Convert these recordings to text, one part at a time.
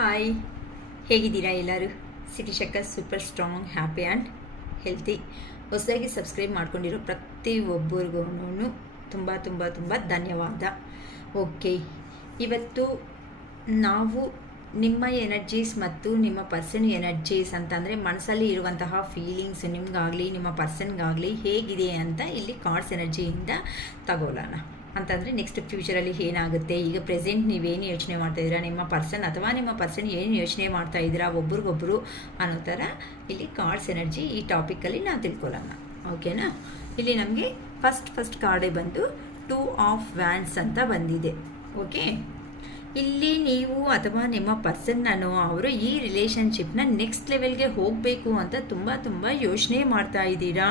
Hi, ಹೇಗಿದ್ದೀರಾ ಎಲ್ಲರೂ? ಸಿಟಿಶಕ್ಕ super strong, happy and healthy. ಹೊಸದಾಗಿ ಸಬ್ಸ್ಕ್ರೈಬ್ ಮಾಡ್ಕೊಂಡಿರೋ ಪ್ರತಿಯೊಬ್ಬರಿಗೂ ತುಂಬ ತುಂಬ ತುಂಬ ಧನ್ಯವಾದ. ಓಕೆ, ಇವತ್ತು ನಾವು ನಿಮ್ಮ ಎನರ್ಜೀಸ್ ಮತ್ತು ನಿಮ್ಮ ಪರ್ಸನ್ ಎನರ್ಜೀಸ್ ಅಂತಂದರೆ ಮನಸ್ಸಲ್ಲಿ ಇರುವಂತಹ ಫೀಲಿಂಗ್ಸ್ ನಿಮಗಾಗಲಿ ನಿಮ್ಮ ಪರ್ಸನ್ಗಾಗಲಿ ಹೇಗಿದೆ ಅಂತ ಇಲ್ಲಿ ಕಾರ್ಡ್ಸ್ ಎನರ್ಜಿಯಿಂದ ತಗೊಳ್ಳೋಣ. ಅಂತಂದರೆ ನೆಕ್ಸ್ಟ್ ಫ್ಯೂಚರಲ್ಲಿ ಏನಾಗುತ್ತೆ, ಈಗ ಪ್ರೆಸೆಂಟ್ ನೀವೇನು ಯೋಚನೆ ಮಾಡ್ತಾಯಿದ್ದೀರಾ, ನಿಮ್ಮ ಪರ್ಸನ್ ಅಥವಾ ನಿಮ್ಮ ಪರ್ಸನ್ ಏನು ಯೋಚನೆ ಮಾಡ್ತಾ ಇದ್ದೀರಾ ಒಬ್ರಿಗೊಬ್ರು ಅನ್ನೋ ಥರ ಇಲ್ಲಿ ಕಾರ್ಡ್ಸ್ ಎನರ್ಜಿ ಈ ಟಾಪಿಕಲ್ಲಿ ನಾವು ತಿಳ್ಕೊಳ್ಳೋಣ. ಓಕೆನಾ? ಇಲ್ಲಿ ನಮಗೆ ಫಸ್ಟ್ ಕಾರ್ಡೇ ಬಂದು 2 ಆಫ್ ವ್ಯಾಂಡ್ಸ್ ಅಂತ ಬಂದಿದೆ. ಓಕೆ, ಇಲ್ಲಿ ನೀವು ಅಥವಾ ನಿಮ್ಮ ಪರ್ಸನ್ ಅವರು ಈ ರಿಲೇಷನ್ಶಿಪ್ನ ನೆಕ್ಸ್ಟ್ ಲೆವೆಲ್ಗೆ ಹೋಗಬೇಕು ಅಂತ ತುಂಬ ಯೋಚನೆ ಮಾಡ್ತಾ ಇದ್ದೀರಾ.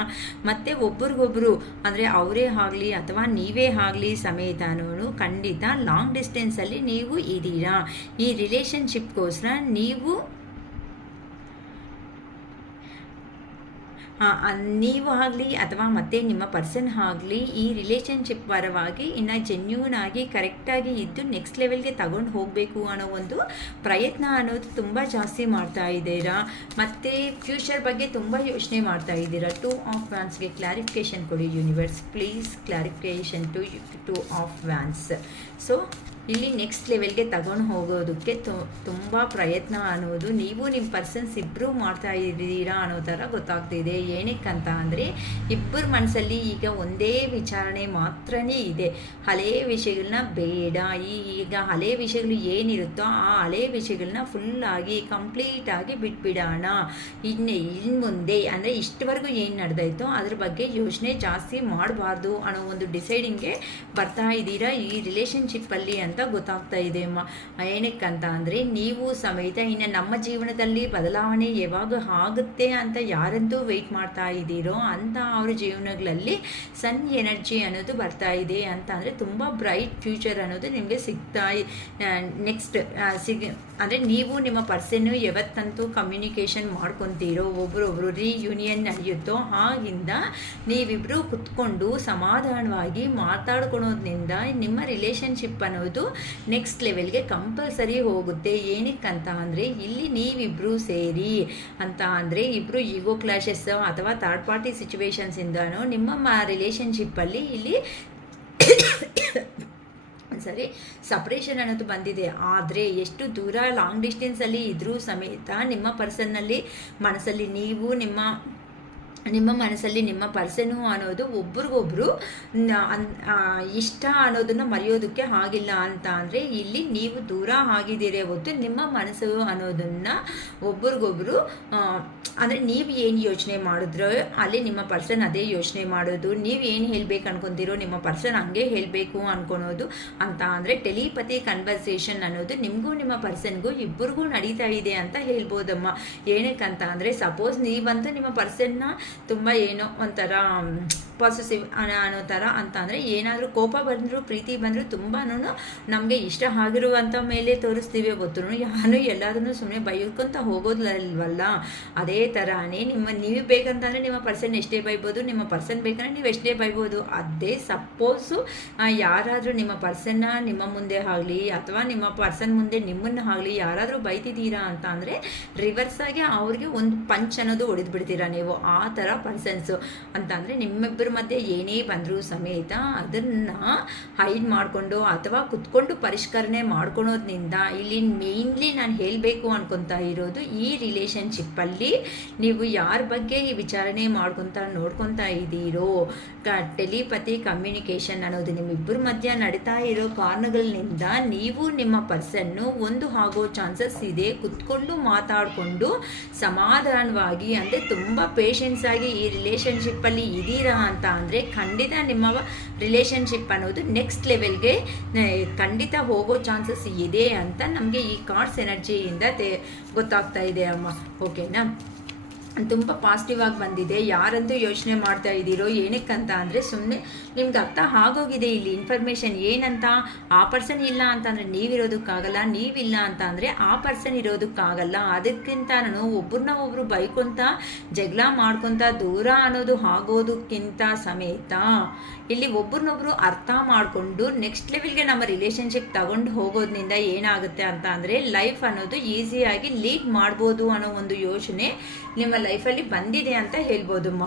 ಮತ್ತು ಒಬ್ರಿಗೊಬ್ರು ಅಂದರೆ ಅವರೇ ಆಗಲಿ ಅಥವಾ ನೀವೇ ಆಗಲಿ ಸಮೇತನೂ ಖಂಡಿತ ಲಾಂಗ್ ಡಿಸ್ಟೆನ್ಸಲ್ಲಿ ನೀವು ಇದ್ದೀರಾ. ಈ ರಿಲೇಷನ್ಶಿಪ್ಗೋಸ್ಕರ ನೀವು ಆಗಲಿ ಅಥವಾ ಮತ್ತೆ ನಿಮ್ಮ ಪರ್ಸನ್ ಆಗಲಿ ಈ ರಿಲೇಷನ್ಶಿಪ್ ಪರವಾಗಿ ಇನ್ನು ಜೆನ್ಯೂನ್ ಆಗಿ ಕರೆಕ್ಟಾಗಿ ಇದ್ದು ನೆಕ್ಸ್ಟ್ ಲೆವೆಲ್ಗೆ ತಗೊಂಡು ಹೋಗಬೇಕು ಅನ್ನೋ ಒಂದು ಪ್ರಯತ್ನ ಅನ್ನೋದು ತುಂಬ ಜಾಸ್ತಿ ಮಾಡ್ತಾ ಇದ್ದೀರಾ. ಮತ್ತು ಫ್ಯೂಚರ್ ಬಗ್ಗೆ ತುಂಬ ಯೋಚನೆ ಮಾಡ್ತಾ ಇದ್ದೀರಾ. 2 ಆಫ್ ವ್ಯಾನ್ಸ್ಗೆ ಕ್ಲಾರಿಫಿಕೇಷನ್ ಕೊಡಿ universe, please clarification to 2 of wands. So ಇಲ್ಲಿ ನೆಕ್ಸ್ಟ್ ಲೆವೆಲ್ಗೆ ತಗೊಂಡು ಹೋಗೋದಕ್ಕೆ ತುಂಬ ಪ್ರಯತ್ನ ಅನ್ನೋದು ನೀವು ನಿಮ್ಮ ಪರ್ಸನ್ಸ್ ಇಬ್ಬರು ಮಾಡ್ತಾ ಇದ್ದೀರಾ ಅನ್ನೋ ಥರ ಗೊತ್ತಾಗ್ತಿದೆ. ಏನಕ್ಕಂತ ಅಂದರೆ ಇಬ್ಬರ ಮನಸ್ಸಲ್ಲಿ ಈಗ ಒಂದೇ ವಿಚಾರಣೆ ಮಾತ್ರನೇ ಇದೆ. ಹಳೆಯ ವಿಷಯಗಳನ್ನ ಬೇಡ, ಈಗ ಹಳೆಯ ವಿಷಯಗಳು ಏನಿರುತ್ತೋ ಆ ಹಳೆಯ ವಿಷಯಗಳನ್ನ ಫುಲ್ಲಾಗಿ ಕಂಪ್ಲೀಟಾಗಿ ಬಿಟ್ಬಿಡೋಣ. ಇನ್ನು ಮುಂದೆ ಅಂದರೆ ಇಷ್ಟವರೆಗೂ ಏನು ನಡೆದಾಯ್ತೋ ಅದ್ರ ಬಗ್ಗೆ ಯೋಚನೆ ಜಾಸ್ತಿ ಮಾಡಬಾರ್ದು ಅನ್ನೋ ಒಂದು ಡಿಸೈಡಿಂಗ್ಗೆ ಬರ್ತಾ ಇದ್ದೀರಾ ಈ ರಿಲೇಷನ್ಶಿಪ್ಪಲ್ಲಿ ಅಂತ ಗೊತ್ತಾಗ್ತಾ ಇದೆ. ಏನಕ್ಕಂತ ಅಂದರೆ ನೀವು ಸಮೇತ ಇನ್ನು ನಮ್ಮ ಜೀವನದಲ್ಲಿ ಬದಲಾವಣೆ ಯಾವಾಗ ಆಗುತ್ತೆ ಅಂತ ಯಾರಂತೂ ವೆಯ್ಟ್ ಮಾಡ್ತಾ ಇದ್ದೀರೋ ಅಂತ ಅವ್ರ ಜೀವನಗಳಲ್ಲಿ ಸನ್ ಎನರ್ಜಿ ಅನ್ನೋದು ಬರ್ತಾ ಇದೆ. ಅಂತ ಅಂದರೆ ತುಂಬ ಬ್ರೈಟ್ ಫ್ಯೂಚರ್ ಅನ್ನೋದು ನಿಮಗೆ ಸಿಗ್ತಾ ನೆಕ್ಸ್ಟ್ ಅಂದರೆ ನೀವು ನಿಮ್ಮ ಪರ್ಸನ್ನು ಯಾವತ್ತಂತೂ ಕಮ್ಯುನಿಕೇಷನ್ ಮಾಡ್ಕೊತೀರೋ, ಒಬ್ರೊಬ್ರು ರಿಯೂನಿಯನ್ ನಡೆಯುತ್ತೋ ಆಗಿಂದ ನೀವಿಬ್ಬರು ಕುತ್ಕೊಂಡು ಸಮಾಧಾನವಾಗಿ ಮಾತಾಡ್ಕೊಳೋದ್ರಿಂದ ನಿಮ್ಮ ರಿಲೇಷನ್ಶಿಪ್ ಅನ್ನೋದು ನೆಕ್ಸ್ಟ್ ಲೆವೆಲ್ಗೆ ಕಂಪಲ್ಸರಿ ಹೋಗುತ್ತೆ. ಏನಕ್ಕಂತ ಅಂದರೆ ಇಲ್ಲಿ ನೀವಿಬ್ಬರು ಸೇರಿ ಅಂತ ಅಂದರೆ ಇಬ್ಬರು ಈಗೋ ಕ್ಲಾಶಸ್ ಅಥವಾ ಥರ್ಡ್ ಪಾರ್ಟಿ ಸಿಚುವೇಶನ್ಸಿಂದನೂ ನಿಮ್ಮ ರಿಲೇಷನ್ಶಿಪ್ಪಲ್ಲಿ ಇಲ್ಲಿ ಸರಿ ಸಪ್ರೇಷನ್ ಅನ್ನೋದು ಬಂದಿದೆ. ಆದರೆ ಎಷ್ಟು ದೂರ ಲಾಂಗ್ ಡಿಸ್ಟೆನ್ಸಲ್ಲಿ ಇದ್ರೂ ಸಮೇತ ನಿಮ್ಮ ಪರ್ಸನ್ನಲ್ಲಿ ಮನಸ್ಸಲ್ಲಿ ನೀವು ನಿಮ್ಮ ಮನಸ್ಸಲ್ಲಿ ನಿಮ್ಮ ಪರ್ಸನು ಅನ್ನೋದು ಒಬ್ರಿಗೊಬ್ರು ಇಷ್ಟ ಅನ್ನೋದನ್ನು ಮರೆಯೋದಕ್ಕೆ ಆಗಿಲ್ಲ. ಅಂತ ಅಂದರೆ ಇಲ್ಲಿ ನೀವು ದೂರ ಆಗಿದ್ದೀರೇ ಹೊತ್ತು ನಿಮ್ಮ ಮನಸ್ಸು ಅನ್ನೋದನ್ನು ಒಬ್ರಿಗೊಬ್ರು ಅಂದರೆ ನೀವು ಏನು ಯೋಚನೆ ಮಾಡಿದ್ರೋ ಅಲ್ಲಿ ನಿಮ್ಮ ಪರ್ಸನ್ ಅದೇ ಯೋಚನೆ ಮಾಡೋದು, ನೀವು ಏನು ಹೇಳಬೇಕು ಅನ್ಕೊತೀರೋ ನಿಮ್ಮ ಪರ್ಸನ್ ಹಂಗೆ ಹೇಳಬೇಕು ಅನ್ಕೊಳೋದು. ಅಂತ ಅಂದರೆ ಟೆಲಿಪತಿ ಕನ್ವರ್ಸೇಷನ್ ಅನ್ನೋದು ನಿಮಗೂ ನಿಮ್ಮ ಪರ್ಸನ್ಗೂ ಇಬ್ಬರಿಗೂ ನಡೀತಾ ಇದೆ ಅಂತ ಹೇಳ್ಬೋದಮ್ಮ. ಏನಕ್ಕಂತ ಅಂದರೆ ಸಪೋಸ್ ನೀವಂತೂ ನಿಮ್ಮ ಪರ್ಸನ್ನ ತುಂಬ ಏನೋ ಒಂಥರ ಪಾಸಿಟಿವ್ ಅನ್ನೋ ಥರ ಅಂತ ಅಂದರೆ ಏನಾದರೂ ಕೋಪ ಬಂದರೂ ಪ್ರೀತಿ ಬಂದರೂ ತುಂಬಾ ನಮಗೆ ಇಷ್ಟ ಆಗಿರುವಂಥ ಮೇಲೆ ತೋರಿಸ್ತೀವಿ ಗೊತ್ತು. ಯಾರು ಎಲ್ಲದನ್ನು ಸುಮ್ಮನೆ ಬೈಕೊಂತ ಹೋಗೋದಿಲ್ವಲ್ಲ. ಅದೇ ಥರನೇ ನೀವು ಬೇಕಂತಂದರೆ ನಿಮ್ಮ ಪರ್ಸನ್ ಎಷ್ಟೇ ಬೈಬೋದು, ನಿಮ್ಮ ಪರ್ಸನ್ ಬೇಕಂದರೆ ನೀವು ಎಷ್ಟೇ ಬೈಬೋದು. ಅದೇ ಸಪೋಸು ಯಾರಾದರೂ ನಿಮ್ಮ ಪರ್ಸನ್ನ ನಿಮ್ಮ ಮುಂದೆ ಆಗಲಿ ಅಥವಾ ನಿಮ್ಮ ಪರ್ಸನ್ ಮುಂದೆ ನಿಮ್ಮನ್ನು ಆಗಲಿ ಯಾರಾದರೂ ಬೈತಿದ್ದೀರಾ ಅಂತ ಅಂದರೆ ರಿವರ್ಸ್ ಆಗಿ ಅವ್ರಿಗೆ ಒಂದು ಪಂಚ್ ಅನ್ನೋದು ಹೊಡೆದು ಬಿಡ್ತೀರಾ ನೀವು. ಆ ಥರ ಪರ್ಸನ್ಸು ಅಂತ ಅಂದರೆ ನಿಮ್ಮಿಬ್ಬರ ಮಧ್ಯೆ ಏನೇ ಬಂದರೂ ಸಮೇತ ಅದನ್ನು ಹೈಡ್ ಮಾಡಿಕೊಂಡು ಅಥವಾ ಕುತ್ಕೊಂಡು ಪರಿಷ್ಕರಣೆ ಮಾಡ್ಕೊಳೋದ್ರಿಂದ ಇಲ್ಲಿ ಮೇನ್ಲಿ ನಾನು ಹೇಳಬೇಕು ಅನ್ಕೊತಾ ಇರೋದು ಈ ರಿಲೇಷನ್ಶಿಪ್ಪಲ್ಲಿ ನೀವು ಯಾರ ಬಗ್ಗೆ ಈ ವಿಚಾರಣೆ ನೋಡ್ಕೊತಾ ಇದ್ದೀರೋ ಟೆಲಿಪತಿ ಕಮ್ಯುನಿಕೇಷನ್ ಅನ್ನೋದು ನಿಮ್ಮಿಬ್ಬರ ಮಧ್ಯ ನಡೀತಾ ಇರೋ ಕಾರಣಗಳಿಂದ ನೀವು ನಿಮ್ಮ ಪರ್ಸನ್ನು ಒಂದು ಆಗೋ ಚಾನ್ಸಸ್ ಇದೆ. ಕುತ್ಕೊಂಡು ಮಾತಾಡಿಕೊಂಡು ಸಮಾಧಾನವಾಗಿ ಅಂದರೆ ತುಂಬ ಪೇಷನ್ಸ್ ಆಗಿ ಈ ರಿಲೇಷನ್ಶಿಪ್ಪಲ್ಲಿ ಇದ್ದೀರಾ ಅಂತ ಅಂದರೆ ಖಂಡಿತ ನಿಮ್ಮ ರಿಲೇಷನ್ಶಿಪ್ ಅನ್ನೋದು ನೆಕ್ಸ್ಟ್ ಲೆವೆಲ್ಗೆ ಖಂಡಿತ ಹೋಗೋ ಚಾನ್ಸಸ್ ಇದೆ ಅಂತ ನಮಗೆ ಈ ಕಾರ್ಡ್ಸ್ ಎನರ್ಜಿಯಿಂದ ಗೊತ್ತಾಗ್ತಾ ಇದೆ ಅಮ್ಮ. ಓಕೆನಾ? ತುಂಬ ಪಾಸಿಟಿವ್ ಆಗಿ ಬಂದಿದೆ. ಯಾರಂತೂ ಯೋಚನೆ ಮಾಡ್ತಾ ಇದ್ದೀರೋ ಏನಕ್ಕಂತ ಅಂದರೆ ಸುಮ್ಮನೆ ನಿಮ್ಗೆ ಅರ್ಥ ಆಗೋಗಿದೆ ಇಲ್ಲಿ ಇನ್ಫಾರ್ಮೇಷನ್ ಏನಂತ. ಆ ಪರ್ಸನ್ ಇಲ್ಲ ಅಂತಂದರೆ ನೀವಿರೋದಕ್ಕಾಗಲ್ಲ, ನೀವಿಲ್ಲ ಅಂತ ಅಂದರೆ ಆ ಪರ್ಸನ್ ಇರೋದಕ್ಕಾಗಲ್ಲ. ಅದಕ್ಕಿಂತ ನಾನು ಒಬ್ರನ್ನ ಒಬ್ರು ಬೈಕೊಂತ ಜಗಳ ಮಾಡ್ಕೊತ ದೂರ ಅನ್ನೋದು ಆಗೋದಕ್ಕಿಂತ ಸಮೇತ ಇಲ್ಲಿ ಒಬ್ರನ್ನೊಬ್ರು ಅರ್ಥ ಮಾಡಿಕೊಂಡು ನೆಕ್ಸ್ಟ್ ಲೆವೆಲ್ಗೆ ನಮ್ಮ ರಿಲೇಷನ್ಶಿಪ್ ತಗೊಂಡು ಹೋಗೋದ್ರಿಂದ ಏನಾಗುತ್ತೆ ಅಂತ ಅಂದರೆ ಲೈಫ್ ಅನ್ನೋದು ಈಸಿಯಾಗಿ ಲೀಡ್ ಮಾಡ್ಬೋದು ಅನ್ನೋ ಒಂದು ಯೋಚನೆ ನಿಮ್ಮ ಲೈಫಲ್ಲಿ ಬಂದಿದೆ ಅಂತ ಹೇಳ್ಬೋದಮ್ಮ.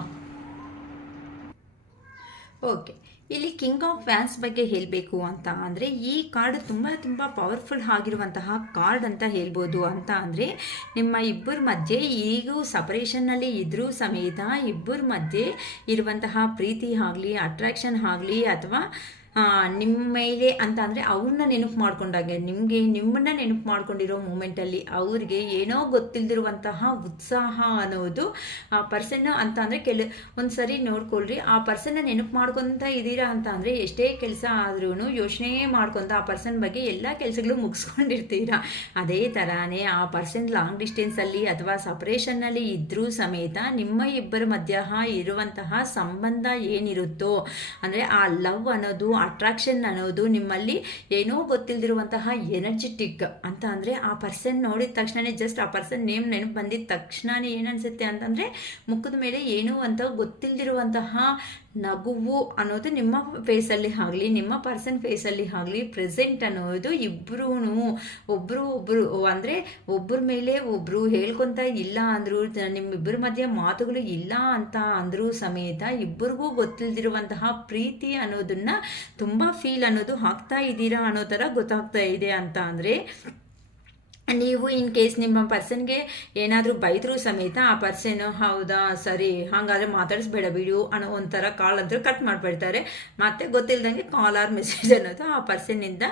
ಓಕೆ, ಇಲ್ಲಿ ಕಿಂಗ್ ಆಫ್ ವ್ಯಾನ್ಸ್ ಬಗ್ಗೆ ಹೇಳಬೇಕು ಅಂತ ಅಂದರೆ ಈ ಕಾರ್ಡ್ ತುಂಬ ಪವರ್ಫುಲ್ ಆಗಿರುವಂತಹ ಕಾರ್ಡ್ ಅಂತ ಹೇಳ್ಬೋದು. ಅಂತ ಅಂದರೆ ನಿಮ್ಮ ಇಬ್ಬರ ಮಧ್ಯೆ ಈಗೂ ಸಪರೇಷನ್ನಲ್ಲಿ ಇದ್ರೂ ಸಮೇತ ಇಬ್ಬರ ಮಧ್ಯೆ ಇರುವಂತಹ ಪ್ರೀತಿ ಆಗಲಿ, ಅಟ್ರಾಕ್ಷನ್ ಆಗಲಿ, ಅಥವಾ ನಿಮ್ಮ ಮೇಲೆ ಅಂತ ಅಂದರೆ ಅವ್ರನ್ನ ನೆನಪು ಮಾಡ್ಕೊಂಡಾಗೆ ನಿಮ್ಮನ್ನ ನೆನಪು ಮಾಡ್ಕೊಂಡಿರೋ ಮೂಮೆಂಟಲ್ಲಿ ಅವ್ರಿಗೆ ಏನೋ ಗೊತ್ತಿಲ್ಲದಿರುವಂತಹ ಉತ್ಸಾಹ ಅನ್ನೋದು ಆ ಪರ್ಸನ್ನು ಅಂತ ಅಂದರೆ ಒಂದು ಸರಿ ನೋಡ್ಕೊಳ್ರಿ, ಆ ಪರ್ಸನ್ನ ನೆನಪು ಮಾಡ್ಕೊತ ಇದ್ದೀರಾ ಅಂತ ಅಂದರೆ ಎಷ್ಟೇ ಕೆಲಸ ಆದ್ರೂ ಯೋಚನೆ ಮಾಡ್ಕೊತ ಆ ಪರ್ಸನ್ ಬಗ್ಗೆ ಎಲ್ಲ ಕೆಲಸಗಳು ಮುಗಿಸ್ಕೊಂಡಿರ್ತೀರಾ. ಅದೇ ಥರನೇ ಆ ಪರ್ಸನ್ ಲಾಂಗ್ ಡಿಸ್ಟೆನ್ಸಲ್ಲಿ ಅಥವಾ ಸಪ್ರೇಷನ್ನಲ್ಲಿ ಇದ್ದರೂ ಸಮೇತ ನಿಮ್ಮ ಇಬ್ಬರ ಮಧ್ಯ ಇರುವಂತಹ ಸಂಬಂಧ ಏನಿರುತ್ತೋ ಅಂದರೆ ಆ ಲವ್ ಅನ್ನೋದು, ಅಟ್ರಾಕ್ಷನ್ ಅನ್ನೋದು ನಿಮ್ಮಲ್ಲಿ ಏನೋ ಗೊತ್ತಿಲ್ದಿರುವಂತಹ ಎನರ್ಜೆಟಿಕ್ ಅಂತ ಅಂದರೆ ಆ ಪರ್ಸನ್ ನೋಡಿದ ತಕ್ಷಣನೇ ಜಸ್ಟ್ ಆ ಪರ್ಸನ್ ನೇಮ್ ನೆನಪು ಬಂದಿದ್ದ ತಕ್ಷಣನೇ ಏನನ್ಸುತ್ತೆ ಅಂತಂದರೆ ಮುಖದ ಮೇಲೆ ಏನೋ ಅಂತ ಗೊತ್ತಿಲ್ದಿರುವಂತಹ ನಗುವು ಅನ್ನೋದು ನಿಮ್ಮ ಫೇಸಲ್ಲಿ ಆಗಲಿ, ನಿಮ್ಮ ಪರ್ಸನ್ ಫೇಸಲ್ಲಿ ಆಗಲಿ ಪ್ರೆಸೆಂಟ್ ಅನ್ನೋದು ಇಬ್ಬರೂ ಒಬ್ಬರು ಅಂದರೆ ಒಬ್ಬರ ಮೇಲೆ ಒಬ್ಬರು ಹೇಳ್ಕೊತ ಇಲ್ಲ ಅಂದರೂ, ನಿಮ್ಮಿಬ್ಬರ ಮಧ್ಯೆ ಮಾತುಗಳು ಇಲ್ಲ ಅಂತ ಅಂದರೂ ಸಮೇತ ಇಬ್ಬರಿಗೂ ಗೊತ್ತಿಲ್ದಿರುವಂತಹ ಪ್ರೀತಿ ಅನ್ನೋದನ್ನ ತುಂಬ ಫೀಲ್ ಅನ್ನೋದು ಆಗ್ತಾ ಇದ್ದೀರಾ ಅನ್ನೋ ಥರ ಗೊತ್ತಾಗ್ತಾ ಇದೆ. ಅಂತ ಅಂದರೆ ನೀವು ಇನ್ ಕೇಸ್ ನಿಮ್ಮ ಪರ್ಸನ್ಗೆ ಏನಾದರೂ ಬೈದರೂ ಸಮೇತ ಆ ಪರ್ಸನ್ ಹೌದಾ ಸರಿ ಹಾಗಾದರೆ ಮಾತಾಡಿಸ್ಬೇಡ ಬಿಡು ಅನ್ನೋ ಒಂಥರ ಕಾಲ್ ಅಂತೂ ಕಟ್ ಮಾಡಿಬಿಡ್ತಾರೆ. ಮತ್ತೆ ಗೊತ್ತಿಲ್ಲದಂಗೆ ಕಾಲ್ ಆರ್ ಮೆಸೇಜ್ ಅನ್ನೋದು ಆ ಪರ್ಸನ್ನಿಂದ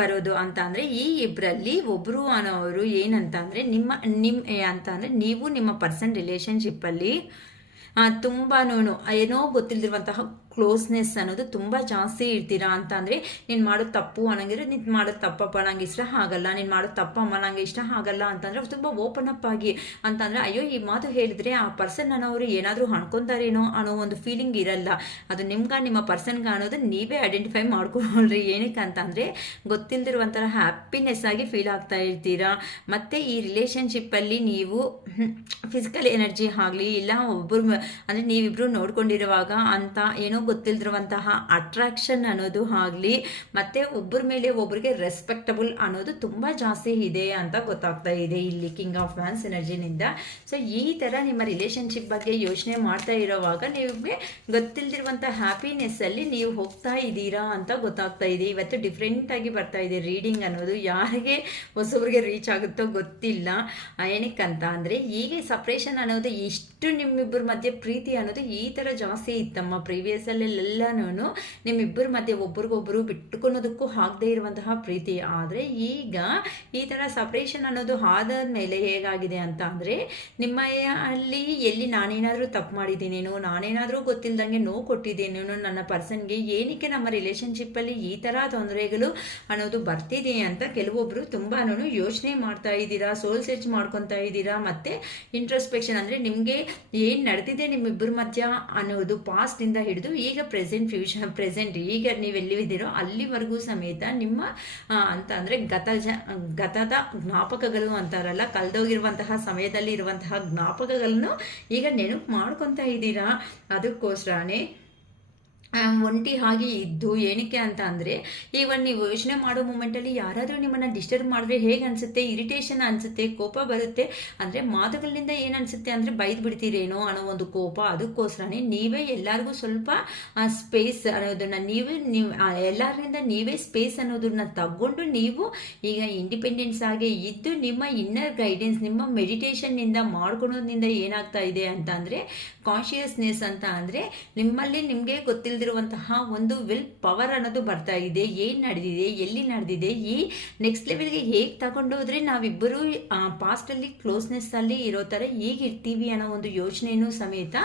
ಬರೋದು. ಅಂತ ಅಂದರೆ ಈ ಇಬ್ಬರಲ್ಲಿ ಒಬ್ಬರು ಅನ್ನೋರು ಏನಂತ ಅಂದರೆ ಅಂತ ಅಂದರೆ ನೀವು ನಿಮ್ಮ ಪರ್ಸನ್ ರಿಲೇಷನ್ಶಿಪ್ಪಲ್ಲಿ ತುಂಬಾ ಏನೋ ಗೊತ್ತಿಲ್ಲದಿರುವಂತಹ ಕ್ಲೋಸ್ನೆಸ್ ಅನ್ನೋದು ತುಂಬ ಜಾಸ್ತಿ ಇರ್ತೀರಾ. ಅಂತ ಅಂದರೆ ನೀನು ಮಾಡೋದು ತಪ್ಪು ಅನ್ನಂಗಿದ್ರೆ ನೀನು ಮಾಡೋದು ತಪ್ಪಪ್ಪ ನಂಗೆ ಇಷ್ಟ ಆಗಲ್ಲ, ನೀನು ಮಾಡೋದು ತಪ್ಪಮ್ಮ ನಂಗೆ ಇಷ್ಟ ಆಗಲ್ಲ ಅಂತಂದರೆ ತುಂಬ ಓಪನ್ ಅಪ್ ಆಗಿ ಅಂತಂದರೆ ಅಯ್ಯೋ ಈ ಮಾತು ಹೇಳಿದ್ರೆ ಆ ಪರ್ಸನ್ ಅನ್ನೋರು ಏನಾದರೂ ಅನ್ಕೊತಾರೇನೋ ಅನ್ನೋ ಒಂದು ಫೀಲಿಂಗ್ ಇರಲ್ಲ. ಅದು ನಿಮ್ಮ ಪರ್ಸನ್ಗೆ ಅನ್ನೋದು ನೀವೇ ಐಡೆಂಟಿಫೈ ಮಾಡ್ಕೊಳ್ರಿ. ಏನಕ್ಕೆ ಅಂತಂದರೆ ಗೊತ್ತಿಲ್ಲದಿರುವಂತಹ ಹ್ಯಾಪಿನೆಸ್ ಆಗಿ ಫೀಲ್ ಆಗ್ತಾ ಇರ್ತೀರಾ. ಮತ್ತು ಈ ರಿಲೇಷನ್ಶಿಪ್ಪಲ್ಲಿ ನೀವು ಫಿಸಿಕಲ್ ಎನರ್ಜಿ ಆಗಲಿ ಇಲ್ಲ ಒಬ್ಬರು ಅಂದರೆ ನೀವಿಬ್ಬರು ನೋಡ್ಕೊಂಡಿರುವಾಗ ಅಂತ ಏನೋ ಗೊತ್ತಿಲ್ದಿರುವಂತಹ ಅಟ್ರಾಕ್ಷನ್ ಅನ್ನೋದು ಆಗಲಿ ಮತ್ತು ಒಬ್ಬರ ಮೇಲೆ ಒಬ್ಬರಿಗೆ ರೆಸ್ಪೆಕ್ಟಬಲ್ ಅನ್ನೋದು ತುಂಬ ಜಾಸ್ತಿ ಇದೆ ಅಂತ ಗೊತ್ತಾಗ್ತಾ ಇದೆ ಇಲ್ಲಿ ಕಿಂಗ್ ಆಫ್ ವ್ಯಾನ್ಸ್ ಎನರ್ಜಿನಿಂದ. ಸೊ ಈ ಥರ ನಿಮ್ಮ ರಿಲೇಷನ್ಶಿಪ್ ಬಗ್ಗೆ ಯೋಚನೆ ಮಾಡ್ತಾ ಇರೋವಾಗ ನಿಮಗೆ ಗೊತ್ತಿಲ್ದಿರುವಂಥ ಹ್ಯಾಪಿನೆಸ್ಸಲ್ಲಿ ನೀವು ಹೋಗ್ತಾ ಇದ್ದೀರಾ ಅಂತ ಗೊತ್ತಾಗ್ತಾ ಇದೆ. ಇವತ್ತು ಡಿಫ್ರೆಂಟಾಗಿ ಬರ್ತಾ ಇದೆ ರೀಡಿಂಗ್ ಅನ್ನೋದು. ಯಾರಿಗೆ ಹೊಸಬ್ರಿಗೆ ರೀಚ್ ಆಗುತ್ತೋ ಗೊತ್ತಿಲ್ಲ. ಏನಕ್ಕಂತ ಅಂದರೆ ಈಗ ಸಪ್ರೇಷನ್ ಅನ್ನೋದು ಇಷ್ಟು ನಿಮ್ಮಿಬ್ಬರ ಮಧ್ಯೆ ಪ್ರೀತಿ ಅನ್ನೋದು ಈ ಥರ ಜಾಸ್ತಿ ಇತ್ತಮ್ಮ ಪ್ರೀವಿಯಸ್ಸಲ್ಲೆಲ್ಲನೂ ನಿಮ್ಮಿಬ್ಬರ ಮಧ್ಯೆ ಒಬ್ರಿಗೊಬ್ಬರು ಬಿಟ್ಟುಕೊಳೋದಕ್ಕೂ ಆಗದೇ ಇರುವಂತಹ ಪ್ರೀತಿ. ಆದರೆ ಈಗ ಈ ಥರ ಸಪ್ರೇಷನ್ ಅನ್ನೋದು ಆದಾದ್ಮೇಲೆ ಹೇಗಾಗಿದೆ ಅಂತ ಅಂದರೆ ನಿಮ್ಮ ಅಲ್ಲಿ ಎಲ್ಲಿ ನಾನೇನಾದರೂ ತಪ್ಪು ಮಾಡಿದ್ದೀನೇನೋ, ನಾನೇನಾದರೂ ಗೊತ್ತಿಲ್ಲದಂಗೆ ನೋವು ಕೊಟ್ಟಿದ್ದೇನೇನೋ ನನ್ನ ಪರ್ಸನ್ಗೆ, ಏನಕ್ಕೆ ನಮ್ಮ ರಿಲೇಷನ್ಶಿಪ್ಪಲ್ಲಿ ಈ ಥರ ತೊಂದರೆಗಳು ಅನ್ನೋದು ಬರ್ತಿದೆ ಅಂತ ಕೆಲವೊಬ್ಬರು ತುಂಬಾ ಯೋಚನೆ ಮಾಡ್ತಾ ಇದ್ದೀರಾ, ಸೋಲ್ ಸರ್ಚ್ ಮಾಡ್ಕೊತಾ ಇದ್ದೀರಾ. ಮತ್ತು ಇಂಟ್ರೋಸ್ಪೆಕ್ಷನ್ ಅಂದರೆ ನಿಮಗೆ ಏನು ನಡೆದಿದೆ ನಿಮ್ಮಿಬ್ಬರ ಮಧ್ಯ ಅನ್ನೋದು ಪಾಸ್ಟಿಂದ ಹಿಡಿದು ಈಗ ಪ್ರೆಸೆಂಟ್ ಈಗ ನೀವೆಲ್ಲಿದ್ದೀರೋ ಅಲ್ಲಿವರೆಗೂ ಸಮೇತ ನಿಮ್ಮ ಅಂತ ಅಂದರೆ ಗತದ ಜ್ಞಾಪಕಗಳು ಅಂತಾರಲ್ಲ, ಕಳೆದೋಗಿರುವಂತಹ ಸಮಯದಲ್ಲಿ ಇರುವಂತಹ ಜ್ಞಾಪಕಗಳನ್ನು ಈಗ ನೆನಪು ಮಾಡ್ಕೊತಾ ಇದ್ದೀರಾ. ಅದಕ್ಕೋಸ್ಕರನೇ ಒಂಟಿ ಹಾಗೆ ಇದ್ದು ಏನಕ್ಕೆ ಅಂತ ಅಂದರೆ ಈಗ ನೀವು ಯೋಚನೆ ಮಾಡೋ ಮೂಮೆಂಟಲ್ಲಿ ಯಾರಾದರೂ ನಿಮ್ಮನ್ನು ಡಿಸ್ಟರ್ಬ್ ಮಾಡಿದ್ರೆ ಹೇಗೆ ಅನಿಸುತ್ತೆ, ಇರಿಟೇಷನ್ ಅನಿಸುತ್ತೆ, ಕೋಪ ಬರುತ್ತೆ. ಅಂದರೆ ಮಾತುಗಳಿಂದ ಏನು ಅನಿಸುತ್ತೆ ಅಂದರೆ ಬೈದು ಬಿಡ್ತೀರೇನೋ ಅನ್ನೋ ಒಂದು ಕೋಪ. ಅದಕ್ಕೋಸ್ಕರನೇ ನೀವೇ ಎಲ್ಲರಿಗೂ ಸ್ವಲ್ಪ ಸ್ಪೇಸ್ ಅನ್ನೋದನ್ನು ನೀವು ಎಲ್ಲರಿಂದ ನೀವೇ ಸ್ಪೇಸ್ ಅನ್ನೋದನ್ನ ತಗೊಂಡು ನೀವು ಈಗ ಇಂಡಿಪೆಂಡೆನ್ಸ್ ಆಗಿ ಇದ್ದು ನಿಮ್ಮ ಇನ್ನರ್ ಗೈಡೆನ್ಸ್ ನಿಮ್ಮ ಮೆಡಿಟೇಷನ್ನಿಂದ ಮಾಡ್ಕೊಳೋದ್ರಿಂದ ಏನಾಗ್ತಾ ಇದೆ ಅಂತ ಅಂದರೆ ಕಾನ್ಷಿಯಸ್ನೆಸ್ ಅಂತ ಅಂದರೆ ನಿಮ್ಮಲ್ಲಿ ನಿಮಗೆ ಗೊತ್ತಿಲ್ಲ ಗೊತ್ತಿಲ್ಲದಿರುವಂತಹ ಒಂದು ವಿಲ್ ಪವರ್ ಅನ್ನೋದು ಬರ್ತಾ ಇದೆ. ಏನು ನಡೆದಿದೆ, ಎಲ್ಲಿ ನಡೆದಿದೆ, ಈ ನೆಕ್ಸ್ಟ್ ಲೆವೆಲ್ಗೆ ಹೇಗೆ ತಗೊಂಡೋದ್ರೆ ನಾವಿಬ್ಬರು ಪಾಸ್ಟಲ್ಲಿ ಕ್ಲೋಸ್ನೆಸ್ಸಲ್ಲಿ ಇರೋ ಥರ ಹೇಗಿರ್ತೀವಿ ಅನ್ನೋ ಒಂದು ಯೋಚನೆಯೂ ಸಮೇತ